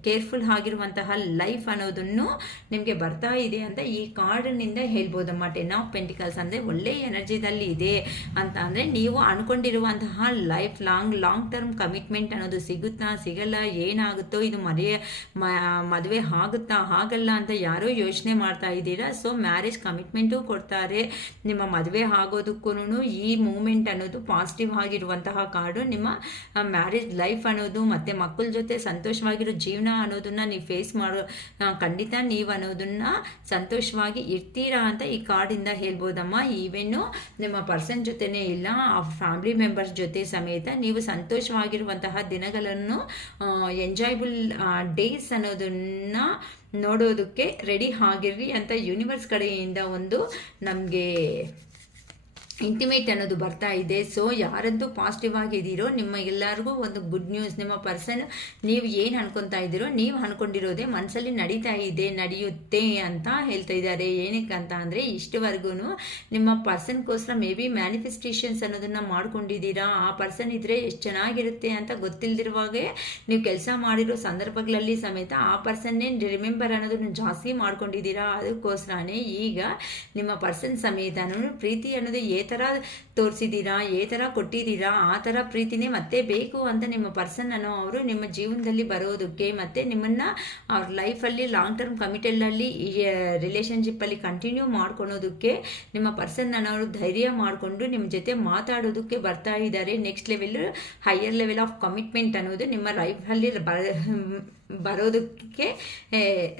ಕೇರ್ಫುಲ್ ಆಗಿರುವಂತಹ ಲೈಫ್ ಅನ್ನೋದನ್ನು ನಿಮಗೆ ಬರ್ತಾ ಇದೆ ಅಂತ ಈ ಕಾರ್ಡ್ನಿಂದ ಹೇಳ್ಬೋದಮ್ಮ. 10 ಆಫ್ ಪೆಂಟಿಕಲ್ಸ್ ಅಂದರೆ ಒಳ್ಳೆ ಎನರ್ಜಿದಲ್ಲಿ ಇದೆ ಅಂತ ಅಂದರೆ ನೀವು ಅನ್ಕೊಂಡಿರುವಂತಹ ಲೈಫ್ ಲಾಂಗ್ ಟರ್ಮ್ ಕಮಿಟ್ಮೆಂಟ್ ಅನ್ನೋದು ಸಿಗುತ್ತಾ ಸಿಗಲ್ಲ, ಏನಾಗುತ್ತೋ ಇದು ಮದುವೆ ಆಗುತ್ತಾ ಆಗಲ್ಲ ಅಂತ ಯಾರೋ ಯೋಚನೆ ಮಾಡ್ತಾ ಇದ್ದೀರಾ. ಸೊ ಮ್ಯಾರೇಜ್ ಕಮಿಟ್ಮೆಂಟು ಕೊಡ್ತಾರೆ. ನಿಮ್ಮ ಮದುವೆ ಆಗೋದಕ್ಕೂ ಈ ಮೂಮೆಂಟ್ ಅನ್ನೋದು ಪಾಸಿಟಿವ್ ಆಗಿರುವಂತಹ ಕಾರ್ಡು. ನಿಮ್ಮ ಮ್ಯಾರೇಜ್ ಲೈಫ್ ಅನ್ನೋದು ಮತ್ತು ಮಕ್ಕಳ ಜೊತೆ ಸಂತೋಷವಾಗಿರೋ ಜೀವನ ಅನ್ನೋದನ್ನ ನೀವು ಫೇಸ್ ಮಾಡೋ ಖಂಡಿತ ನೀವು ಅನ್ನೋದನ್ನ ಸಂತೋಷವಾಗಿ ಇರ್ತೀರಾ ಅಂತ ಈ ಕಾರ್ಡಿಂದ ಹೇಳ್ಬೋದಮ್ಮ. ಈವೆನ್ನು ನಿಮ್ಮ ಪರ್ಸನ್ ಜೊತೆನೇ ಇಲ್ಲ, ಆ ಫ್ಯಾಮಿಲಿ ಮೆಂಬರ್ಸ್ ಜೊತೆ ಸಮೇತ ನೀವು ಸಂತೋಷವಾಗಿರುವಂತಹ ದಿನಗಳನ್ನು ಎಂಜಾಯಬಲ್ ಡೇಸ್ ಅನ್ನೋದನ್ನ ನೋಡೋದಕ್ಕೆ ರೆಡಿ ಆಗಿರ್ರಿ ಅಂತ ಯೂನಿವರ್ಸ್ ಕಡೆಯಿಂದ ಒಂದು ನಮಗೆ ಇಂಟಿಮೇಟ್ ಅನ್ನೋದು ಬರ್ತಾ ಇದೆ. ಸೊ ಯಾರಂತೂ ಪಾಸಿಟಿವ್ ಆಗಿದ್ದೀರೋ ನಿಮ್ಮ ಎಲ್ಲರಿಗೂ ಒಂದು ಗುಡ್ ನ್ಯೂಸ್. ನಿಮ್ಮ ಪರ್ಸನ್ ನೀವು ಏನು ಅನ್ಕೊತಾ ಇದ್ದೀರೋ ನೀವು ಅನ್ಕೊಂಡಿರೋದೇ ಮನಸ್ಸಲ್ಲಿ ನಡೀತಾ ಇದೆ, ನಡೆಯುತ್ತೆ ಅಂತ ಹೇಳ್ತಾ ಇದ್ದಾರೆ. ಏನಕ್ಕೆ ಅಂತ ಅಂದರೆ ಇಷ್ಟವರೆಗೂ ನಿಮ್ಮ ಪರ್ಸನ್ಗೋಸ್ಕರ ಮೇ ಬಿ ಮ್ಯಾನಿಫೆಸ್ಟೇಷನ್ಸ್ ಅನ್ನೋದನ್ನ ಮಾಡ್ಕೊಂಡಿದ್ದೀರಾ. ಆ ಪರ್ಸನ್ ಇದ್ರೆ ಎಷ್ಟು ಚೆನ್ನಾಗಿರುತ್ತೆ ಅಂತ ಗೊತ್ತಿಲ್ದಿರುವಾಗೆ ನೀವು ಕೆಲಸ ಮಾಡಿರೋ ಸಂದರ್ಭಗಳಲ್ಲಿ ಸಮೇತ ಆ ಪರ್ಸನ್ನೇ ರಿಮೆಂಬರ್ ಅನ್ನೋದನ್ನು ಜಾಸ್ತಿ ಮಾಡ್ಕೊಂಡಿದ್ದೀರಾ. ಅದಕ್ಕೋಸ್ಕರನೇ ಈಗ ನಿಮ್ಮ ಪರ್ಸನ್ ಸಮೇತ ಪ್ರೀತಿ ಅನ್ನೋದು ಥರ ತೋರಿಸಿದ್ದೀರಾ, ಥರ ಕೊಟ್ಟಿದ್ದೀರಾ, ಆ ಥರ ಪ್ರೀತಿನೇ ಮತ್ತೆ ಬೇಕು ಅಂತ ನಿಮ್ಮ ಪರ್ಸನ್ ಅನ್ನೋ ಅವರು ನಿಮ್ಮ ಜೀವನದಲ್ಲಿ ಬರೋದಕ್ಕೆ ಮತ್ತು ನಿಮ್ಮನ್ನು ಅವ್ರ ಲೈಫಲ್ಲಿ ಲಾಂಗ್ ಟರ್ಮ್ ಕಮಿಟೆಡಲ್ಲಿ ರಿಲೇಷನ್ಶಿಪ್ಪಲ್ಲಿ ಕಂಟಿನ್ಯೂ ಮಾಡ್ಕೊಳೋದಕ್ಕೆ ನಿಮ್ಮ ಪರ್ಸನ್ ಅನ್ನೋರು ಧೈರ್ಯ ಮಾಡಿಕೊಂಡು ನಿಮ್ಮ ಜೊತೆ ಮಾತಾಡೋದಕ್ಕೆ ಬರ್ತಾ ಇದ್ದಾರೆ. Next level higher level of commitment ಅನ್ನೋದು ನಿಮ್ಮ ಲೈಫಲ್ಲಿ ಬರೋದಕ್ಕೆ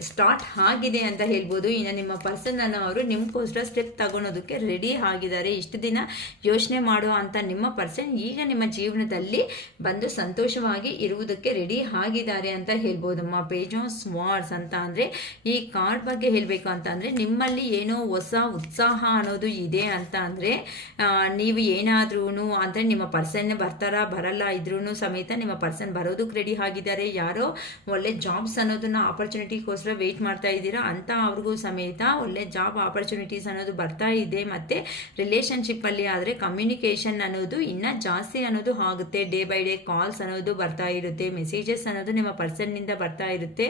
ಸ್ಟಾರ್ಟ್ ಆಗಿದೆ ಅಂತ ಹೇಳ್ಬೋದು. ಇನ್ನು ನಿಮ್ಮ ಪರ್ಸನ್ ಅನ್ನೋರು ನಿಮಗೋಸ್ಕರ ಸ್ಟೆಪ್ ತಗೊಳೋದಕ್ಕೆ ರೆಡಿ ಆಗಿದ್ದಾರೆ. ಇಷ್ಟು ದಿನ ಯೋಚನೆ ಮಾಡೋ ಅಂತ ನಿಮ್ಮ ಪರ್ಸನ್ ಈಗ ನಿಮ್ಮ ಜೀವನದಲ್ಲಿ ಬಂದು ಸಂತೋಷವಾಗಿ ಇರುವುದಕ್ಕೆ ರೆಡಿ ಆಗಿದ್ದಾರೆ ಅಂತ ಹೇಳ್ಬೋದಮ್ಮ. ಪೇಜ್ ಆಫ್ ಸ್ವಾರ್ಡ್ಸ್ ಅಂತ ಅಂದರೆ ಈ ಕಾರ್ಡ್ ಬಗ್ಗೆ ಹೇಳಬೇಕು ಅಂತ ಅಂದರೆ ನಿಮ್ಮಲ್ಲಿ ಏನೋ ಹೊಸ ಉತ್ಸಾಹ ಅನ್ನೋದು ಇದೆ ಅಂತ ಅಂದರೆ ನೀವು ಏನಾದ್ರೂ ಅಂದರೆ ನಿಮ್ಮ ಪರ್ಸನ್ ಬರಲ್ಲ ಇದ್ರೂ ಸಮೇತ ನಿಮ್ಮ ಪರ್ಸನ್ ಬರೋದಕ್ಕೆ ರೆಡಿ ಆಗಿದ್ದಾರೆ. ಯಾರೋ ಒಳ್ಳೆ ಜಾಬ್ಸ್ ಅನ್ನೋದನ್ನ ಆಪರ್ಚುನಿಟಿಗೋಸ್ಕರ ವೆಯ್ಟ್ ಮಾಡ್ತಾ ಇದ್ದೀರಾ ಅಂತ ಅವ್ರಿಗೂ ಸಮೇತ ಒಳ್ಳೆ ಜಾಬ್ ಆಪರ್ಚುನಿಟೀಸ್ ಅನ್ನೋದು ಬರ್ತಾ ಇದೆ. ಮತ್ತು ರಿಲೇಷನ್ಶಿಪ್ಪಲ್ಲಿ ಆದರೆ ಕಮ್ಯುನಿಕೇಷನ್ ಅನ್ನೋದು ಇನ್ನೂ ಜಾಸ್ತಿ ಅನ್ನೋದು ಆಗುತ್ತೆ. ಡೇ ಬೈ ಡೇ ಕಾಲ್ಸ್ ಅನ್ನೋದು ಬರ್ತಾ ಇರುತ್ತೆ, ಮೆಸೇಜಸ್ ಅನ್ನೋದು ನಿಮ್ಮ ಪರ್ಸನ್ನಿಂದ ಬರ್ತಾ ಇರುತ್ತೆ.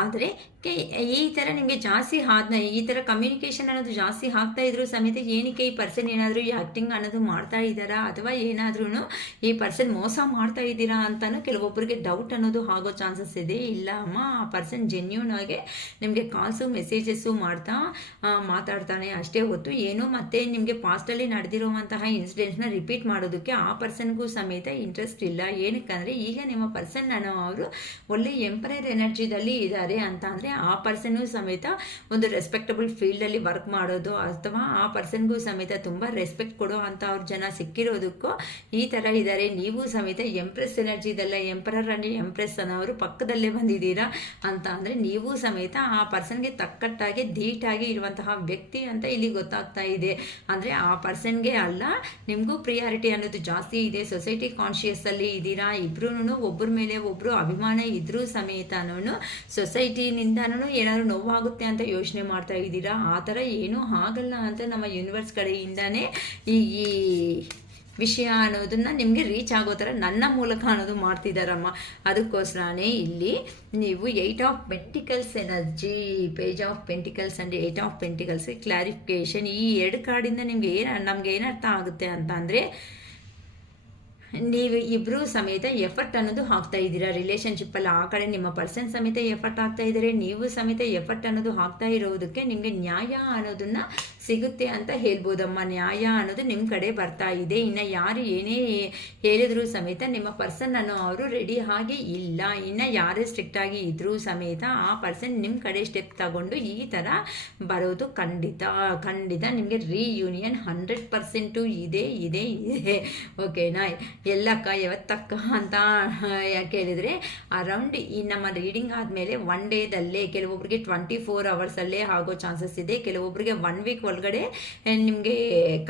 ಆದರೆ ಈ ಥರ ನಿಮಗೆ ಜಾಸ್ತಿ ಈ ಥರ ಕಮ್ಯುನಿಕೇಷನ್ ಅನ್ನೋದು ಜಾಸ್ತಿ ಆಗ್ತಾ ಇದ್ರು ಸಮೇತ ಏನಕ್ಕೆ ಈ ಪರ್ಸನ್ ಏನಾದರೂ ಈ ಆ್ಯಕ್ಟಿಂಗ್ ಅನ್ನೋದು ಮಾಡ್ತಾ ಇದ್ದಾರಾ ಅಥವಾ ಏನಾದ್ರೂ ಈ ಪರ್ಸನ್ ಮೋಸ ಮಾಡ್ತಾ ಇದ್ದೀರಾ ಅಂತಲೂ ಕೆಲವೊಬ್ಬರಿಗೆ ಡೌಟ್ ಅನ್ನೋದು ಆಗೋ ಚಾನ್ಸಸ್ ಇದೆ. ಇಲ್ಲ ಅಮ್ಮ, ಆ ಪರ್ಸನ್ ಜೆನ್ಯೂನ್ ಆಗಿ ನಿಮಗೆ ಕಾಲ್ಸು ಮೆಸೇಜಸ್ಸು ಮಾತಾಡ್ತಾನೆ ಅಷ್ಟೇ ಹೊತ್ತು ಏನು ಮತ್ತೆ ನಿಮಗೆ ಪಾಸ್ಟಲ್ಲಿ ನಡೆದಿರುವಂತಹ ಇನ್ಸಿಡೆಂಟ್ಸ್ನ ರಿಪೀಟ್ ಮಾಡೋದಕ್ಕೆ ಆ ಪರ್ಸನ್ಗೂ ಸಮೇತ ಇಂಟ್ರೆಸ್ಟ್ ಇಲ್ಲ. ಏನಕ್ಕಂದರೆ ಈಗ ನಿಮ್ಮ ಪರ್ಸನ್ ಅನ್ನೋ ಅವರು ಒಳ್ಳೆ ಎಂಪರರ್ ಎನರ್ಜಿದಲ್ಲಿ ಇದ್ದಾರೆ ಅಂತ ಅಂದರೆ ಅಂದರೆ ಆ ಪರ್ಸನ್ಗೂ ಸಮೇತ ಒಂದು ರೆಸ್ಪೆಕ್ಟಬಲ್ ಫೀಲ್ಡಲ್ಲಿ ವರ್ಕ್ ಮಾಡೋದು ಅಥವಾ ಆ ಪರ್ಸನ್ಗೂ ಸಮೇತ ತುಂಬ ರೆಸ್ಪೆಕ್ಟ್ ಕೊಡೋ ಅಂಥ ಅವ್ರ ಜನ ಸಿಕ್ಕಿರೋದಕ್ಕೂ ಈ ಥರ ಇದ್ದಾರೆ. ನೀವು ಸಮೇತ ಎಂಪ್ರೆಸ್ ಎನರ್ಜಿ ಇದೆಲ್ಲ ಎಂಪರರ್ ಆ್ಯಂಡ್ ಎಂಪ್ರೆಸ್ ಅನ್ನೋರು ಪಕ್ಕದಲ್ಲೇ ಬಂದಿದ್ದೀರಾ ಅಂತ ಅಂದರೆ ನೀವು ಸಮೇತ ಆ ಪರ್ಸನ್ಗೆ ತಕ್ಕಟ್ಟಾಗಿ ಧೀಟಾಗಿ ಇರುವಂತಹ ವ್ಯಕ್ತಿ ಅಂತ ಇಲ್ಲಿ ಗೊತ್ತಾಗ್ತಾ ಇದೆ. ಅಂದರೆ ಆ ಪರ್ಸನ್ಗೆ ಅಲ್ಲ, ನಿಮಗೂ ಪ್ರಿಯಾರಿಟಿ ಅನ್ನೋದು ಜಾಸ್ತಿ ಇದೆ. ಸೊಸೈಟಿ ಕಾನ್ಷಿಯಸ್ಸಲ್ಲಿ ಇದ್ದೀರಾ. ಇಬ್ರು ಒಬ್ಬರ ಮೇಲೆ ಒಬ್ಬರು ಅಭಿಮಾನ ಇದ್ರೂ ಸಮೇತನೂ ಸೊಸೈಟಿನಿಂದನೂ ಏನಾದರೂ ನೋವಾಗುತ್ತೆ ಅಂತ ಯೋಚನೆ ಮಾಡ್ತಾ ಇದ್ದೀರಾ. ಆ ಥರ ಏನೂ ಆಗಲ್ಲ ಅಂತ ನಮ್ಮ ಯೂನಿವರ್ಸ್ ಕಡೆಯಿಂದನೇ ಈ ವಿಷಯ ಅನ್ನೋದನ್ನು ನಿಮಗೆ ರೀಚ್ ಆಗೋ ಥರ ನನ್ನ ಮೂಲಕ ಅನ್ನೋದು ಮಾಡ್ತಿದ್ದಾರಮ್ಮ. ಅದಕ್ಕೋಸ್ಕರನೇ ಇಲ್ಲಿ ನೀವು 8 of pentacles energy, page of pentacles and 8 of pentacles clarification, ಈ 2 ಕಾರ್ಡಿಂದ ನಮಗೆ ಏನರ್ಥ ಆಗುತ್ತೆ ಅಂತ ಅಂದರೆ ನೀವು ಇಬ್ಬರು ಸಮೇತ ಎಫರ್ಟ್ ಅನ್ನೋದು ಹಾಕ್ತಾ ಇದ್ದೀರಾ ರಿಲೇಷನ್ಶಿಪ್ಪಲ್ಲಿ. ಆ ಕಡೆ ನಿಮ್ಮ ಪರ್ಸನ್ ಸಮೇತ ಎಫರ್ಟ್ ಹಾಕ್ತಾ ಇದ್ದಾರೆ, ನೀವು ಸಮೇತ ಎಫರ್ಟ್ ಅನ್ನೋದು ಹಾಕ್ತಾ ಇರೋದಕ್ಕೆ ನಿಮಗೆ ನ್ಯಾಯ ಅನ್ನೋದನ್ನು ಸಿಗುತ್ತೆ ಅಂತ ಹೇಳ್ಬೋದಮ್ಮ. ನ್ಯಾಯ ಅನ್ನೋದು ನಿಮ್ಮ ಕಡೆ ಬರ್ತಾ ಇದೆ. ಇನ್ನು ಯಾರು ಏನೇ ಹೇಳಿದ್ರು ಸಮೇತ ನಿಮ್ಮ ಪರ್ಸನ್ ಅನ್ನೋ ಅವರು ರೆಡಿ ಆಗಿ ಇಲ್ಲ. ಇನ್ನು ಯಾರೇ ಸ್ಟ್ರಿಕ್ಟ್ ಆಗಿ ಇದ್ರೂ ಸಮೇತ ಆ ಪರ್ಸನ್ ನಿಮ್ಮ ಕಡೆ ಸ್ಟೆಪ್ ತಗೊಂಡು ಈ ಥರ ಬರೋದು ಖಂಡಿತ ನಿಮಗೆ ರೀಯೂನಿಯನ್ 100% ಇದೆ. ಓಕೆನಾ? ಎಲ್ಲಕ್ಕ ಯಾವತ್ತಕ್ಕ ಅಂತ ಯಾಕೆ ಹೇಳಿದರೆ ಅರೌಂಡ್ ಈ ನಮ್ಮ ರೀಡಿಂಗ್ ಆದಮೇಲೆ 1 ಡೇದಲ್ಲೇ, ಕೆಲವೊಬ್ಬರಿಗೆ 24 ಅವರ್ಸಲ್ಲೇ ಆಗೋ ಚಾನ್ಸಸ್ ಇದೆ, ಕೆಲವೊಬ್ಬರಿಗೆ 1 ವೀಕ್ ಒಳಗಡೆ ನಿಮಗೆ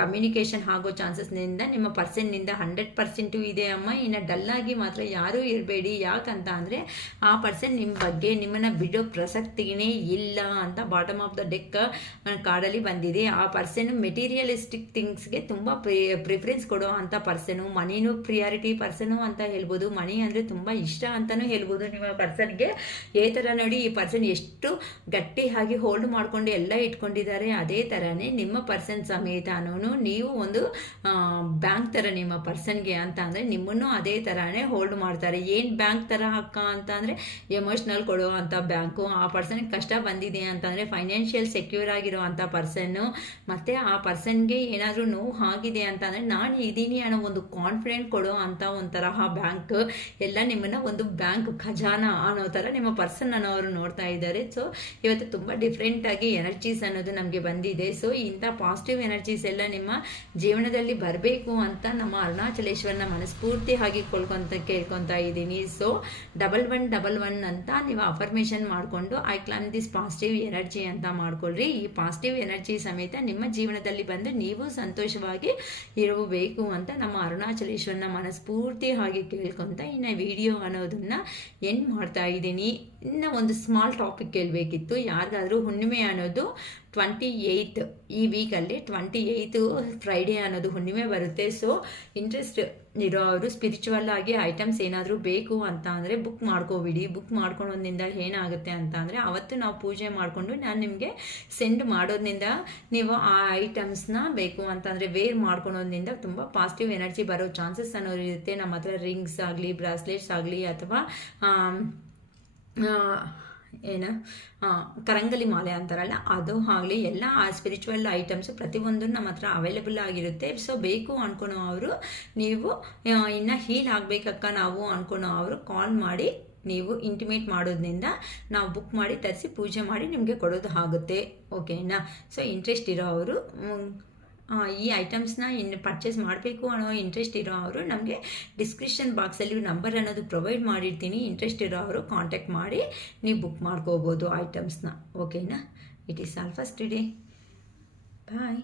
ಕಮ್ಯುನಿಕೇಷನ್ ಆಗೋ ಚಾನ್ಸಸ್ನಿಂದ ನಿಮ್ಮ ಪರ್ಸನ್ನಿಂದ 100% ಇದೆ ಅಮ್ಮ. ಇನ್ನು ಡಲ್ಲಾಗಿ ಮಾತ್ರ ಯಾರೂ ಇರಬೇಡಿ. ಯಾಕಂತ ಅಂದರೆ ಆ ಪರ್ಸನ್ ನಿಮ್ಮ ಬಗ್ಗೆ ನಿಮ್ಮನ್ನು ಬಿಡೋ ಪ್ರಸಕ್ತಿನೇ ಇಲ್ಲ ಅಂತ ಬಾಟಮ್ ಆಫ್ ದ ಡೆಕ್ ಕಾರ್ಡಲ್ಲಿ ಬಂದಿದೆ. ಆ ಪರ್ಸನ್ ಮೆಟೀರಿಯಲಿಸ್ಟಿಕ್ ಥಿಂಗ್ಸ್ಗೆ ತುಂಬ ಪ್ರಿಫರೆನ್ಸ್ ಕೊಡೋ ಅಂಥ ಪರ್ಸನು, ಮನಿನೂ ಪ್ರಿಯಾರಿಟಿ ಪರ್ಸನು ಅಂತ ಹೇಳ್ಬೋದು. ಮನಿ ಅಂದರೆ ತುಂಬ ಇಷ್ಟ ಅಂತಲೂ ಹೇಳ್ಬೋದು ನಿಮ್ಮ ಪರ್ಸನ್ಗೆ. ಈ ಥರ ನೋಡಿ, ಈ ಪರ್ಸನ್ ಎಷ್ಟು ಗಟ್ಟಿಯಾಗಿ ಹೋಲ್ಡ್ ಮಾಡಿಕೊಂಡು ಎಲ್ಲ ಇಟ್ಕೊಂಡಿದ್ದಾರೆ. ಅದೇ ಥರನೇ ನಿಮ್ಮ ಪರ್ಸನ್ ಸಮೇತನೂ ನೀವು ಒಂದು ಬ್ಯಾಂಕ್ ಥರ ನಿಮ್ಮ ಪರ್ಸನ್ಗೆ ಅಂತ ಅಂದರೆ ನಿಮ್ಮನ್ನು ಅದೇ ಥರನೇ ಹೋಲ್ಡ್ ಮಾಡ್ತಾರೆ. ಏನು ಬ್ಯಾಂಕ್ ಥರ ಅಕ್ಕ ಅಂತ ಅಂದರೆ ಎಮೋಷ್ನಲ್ ಕೊಡೋ ಅಂಥ ಬ್ಯಾಂಕು. ಆ ಪರ್ಸನ್ಗೆ ಕಷ್ಟ ಬಂದಿದೆ ಅಂತಂದರೆ ಫೈನಾನ್ಷಿಯಲ್ ಸೆಕ್ಯೂರ್ ಆಗಿರೋ ಅಂಥ ಪರ್ಸನ್ನು, ಮತ್ತು ಆ ಪರ್ಸನ್ಗೆ ಏನಾದರೂ ನೋವು ಆಗಿದೆ ಅಂತಂದರೆ ನಾನು ಇದ್ದೀನಿ ಅನ್ನೋ ಒಂದು ಕಾನ್ಫಿಡೆಂಟ್ ಕೊಡೋ ಅಂತ ಒಂಥರ ಬ್ಯಾಂಕ್ ಎಲ್ಲ ನಿಮ್ಮನ್ನು ಒಂದು ಬ್ಯಾಂಕ್ ಖಜಾನ ಅನ್ನೋ ಥರ ನಿಮ್ಮ ಪರ್ಸನ್ ಅನ್ನೋರು ನೋಡ್ತಾ ಇದ್ದಾರೆ. ಸೊ ಇವತ್ತು ತುಂಬ ಡಿಫ್ರೆಂಟಾಗಿ ಎನರ್ಜೀಸ್ ಅನ್ನೋದು ನಮಗೆ ಬಂದಿದೆ. ಸೊ ಇಂಥ ಪಾಸಿಟಿವ್ ಎನರ್ಜೀಸ್ ಎಲ್ಲ ನಿಮ್ಮ ಜೀವನದಲ್ಲಿ ಬರಬೇಕು ಅಂತ ನಮ್ಮ ಅರುಣಾಚಲೇಶ್ವರನ ಮನಸ್ಫೂರ್ತಿಯಾಗಿ ಕೇಳ್ಕೊತಾ ಇದ್ದೀನಿ. ಸೊ 1111 ಅಂತ ನೀವು ಅಫರ್ಮೇಷನ್ ಮಾಡಿಕೊಂಡು I claim this positive energy ಅಂತ ಮಾಡ್ಕೊಳ್ರಿ. ಈ ಪಾಸಿಟಿವ್ ಎನರ್ಜಿ ಸಮೇತ ನಿಮ್ಮ ಜೀವನದಲ್ಲಿ ಬಂದು ನೀವು ಸಂತೋಷವಾಗಿ ಇರಬೇಕು ಅಂತ ನಮ್ಮ ಅರುಣಾಚಲೇಶ್ವರನ ಮನಸ್ಫೂರ್ತಿಯಾಗಿ ಕೇಳ್ಕೊತ ಇನ್ನು ವಿಡಿಯೋ ಅನ್ನೋದನ್ನು ಏನು ಮಾಡ್ತಾ ಇದ್ದೀನಿ. ಇನ್ನು ಒಂದು ಸ್ಮಾಲ್ ಟಾಪಿಕ್ ಕೇಳಬೇಕಿತ್ತು. ಯಾರಿಗಾದರೂ ಹುಣ್ಣಿಮೆ ಅನ್ನೋದು 28 ಈ ವೀಕಲ್ಲಿ 28 ಫ್ರೈಡೇ ಅನ್ನೋದು ಹುಣ್ಣಿಮೆ ಬರುತ್ತೆ. ಸೊ ಇಂಟ್ರೆಸ್ಟ್ ಇರೋ ಅವರು ಸ್ಪಿರಿಚುವಲ್ ಆಗಿ ಐಟಮ್ಸ್ ಏನಾದರೂ ಬೇಕು ಅಂತ ಅಂದರೆ ಬುಕ್ ಮಾಡ್ಕೋಬಿಡಿ. ಬುಕ್ ಮಾಡ್ಕೊಳೋದ್ರಿಂದ ಏನಾಗುತ್ತೆ ಅಂತ ಅಂದರೆ ಅವತ್ತು ನಾವು ಪೂಜೆ ಮಾಡಿಕೊಂಡು ನಾನು ನಿಮಗೆ ಸೆಂಡ್ ಮಾಡೋದ್ರಿಂದ ನೀವು ಆ ಐಟಮ್ಸ್ನ ಬೇಕು ಅಂತಂದರೆ ವೇರ್ ಮಾಡ್ಕೊಳೋದ್ರಿಂದ ತುಂಬ ಪಾಸಿಟಿವ್ ಎನರ್ಜಿ ಬರೋ ಚಾನ್ಸಸ್ ಅನ್ನೋದು ಇರುತ್ತೆ. ನಮ್ಮ ಹತ್ರ ರಿಂಗ್ಸ್ ಆಗಲಿ, ಬ್ರಾಸ್ಲೆಟ್ಸ್ ಆಗಲಿ, ಅಥವಾ ಕರಂಗಲಿ ಮಾಲೆ ಅಂತಾರಲ್ಲ ಅದು ಆಗಲಿ, ಎಲ್ಲ ಆ ಸ್ಪಿರಿಚುವಲ್ ಐಟಮ್ಸ್ ಪ್ರತಿಯೊಂದು ನಮ್ಮ ಹತ್ರ ಅವೈಲೇಬಲ್ ಆಗಿರುತ್ತೆ. ಸೊ ಬೇಕು ಅನ್ಕೊಳೋ ಅವರು ನೀವು ಇನ್ನು ಹೀಲ್ ಆಗಬೇಕಕ್ಕ ನಾವು ಅನ್ಕೊಳೋ ಅವರು ಕಾಲ್ ಮಾಡಿ ನೀವು ಇಂಟಿಮೇಟ್ ಮಾಡೋದ್ರಿಂದ ನಾವು ಬುಕ್ ಮಾಡಿ ತರಿಸಿ ಪೂಜೆ ಮಾಡಿ ನಿಮಗೆ ಕೊಡೋದು ಆಗುತ್ತೆ. ಓಕೆನಾ? ಸೊ ಇಂಟ್ರೆಸ್ಟ್ ಇರೋ ಅವರು ಈ ಐಟಮ್ಸ್ನ ಇನ್ನು ಪರ್ಚೇಸ್ ಮಾಡಬೇಕು ಅನ್ನೋ ಇಂಟ್ರೆಸ್ಟ್ ಇರೋ ಅವರು ನಮಗೆ ಡಿಸ್ಕ್ರಿಪ್ಷನ್ ಬಾಕ್ಸಲ್ಲಿ ನಂಬರ್ ಅನ್ನೋದು ಪ್ರೊವೈಡ್ ಮಾಡಿರ್ತೀನಿ. ಇಂಟ್ರೆಸ್ಟ್ ಇರೋ ಅವರು ಕಾಂಟ್ಯಾಕ್ಟ್ ಮಾಡಿ ನೀವು ಬುಕ್ ಮಾಡ್ಕೋಬೋದು ಐಟಮ್ಸ್ನ. ಓಕೆನಾ? It is all for today. Bye.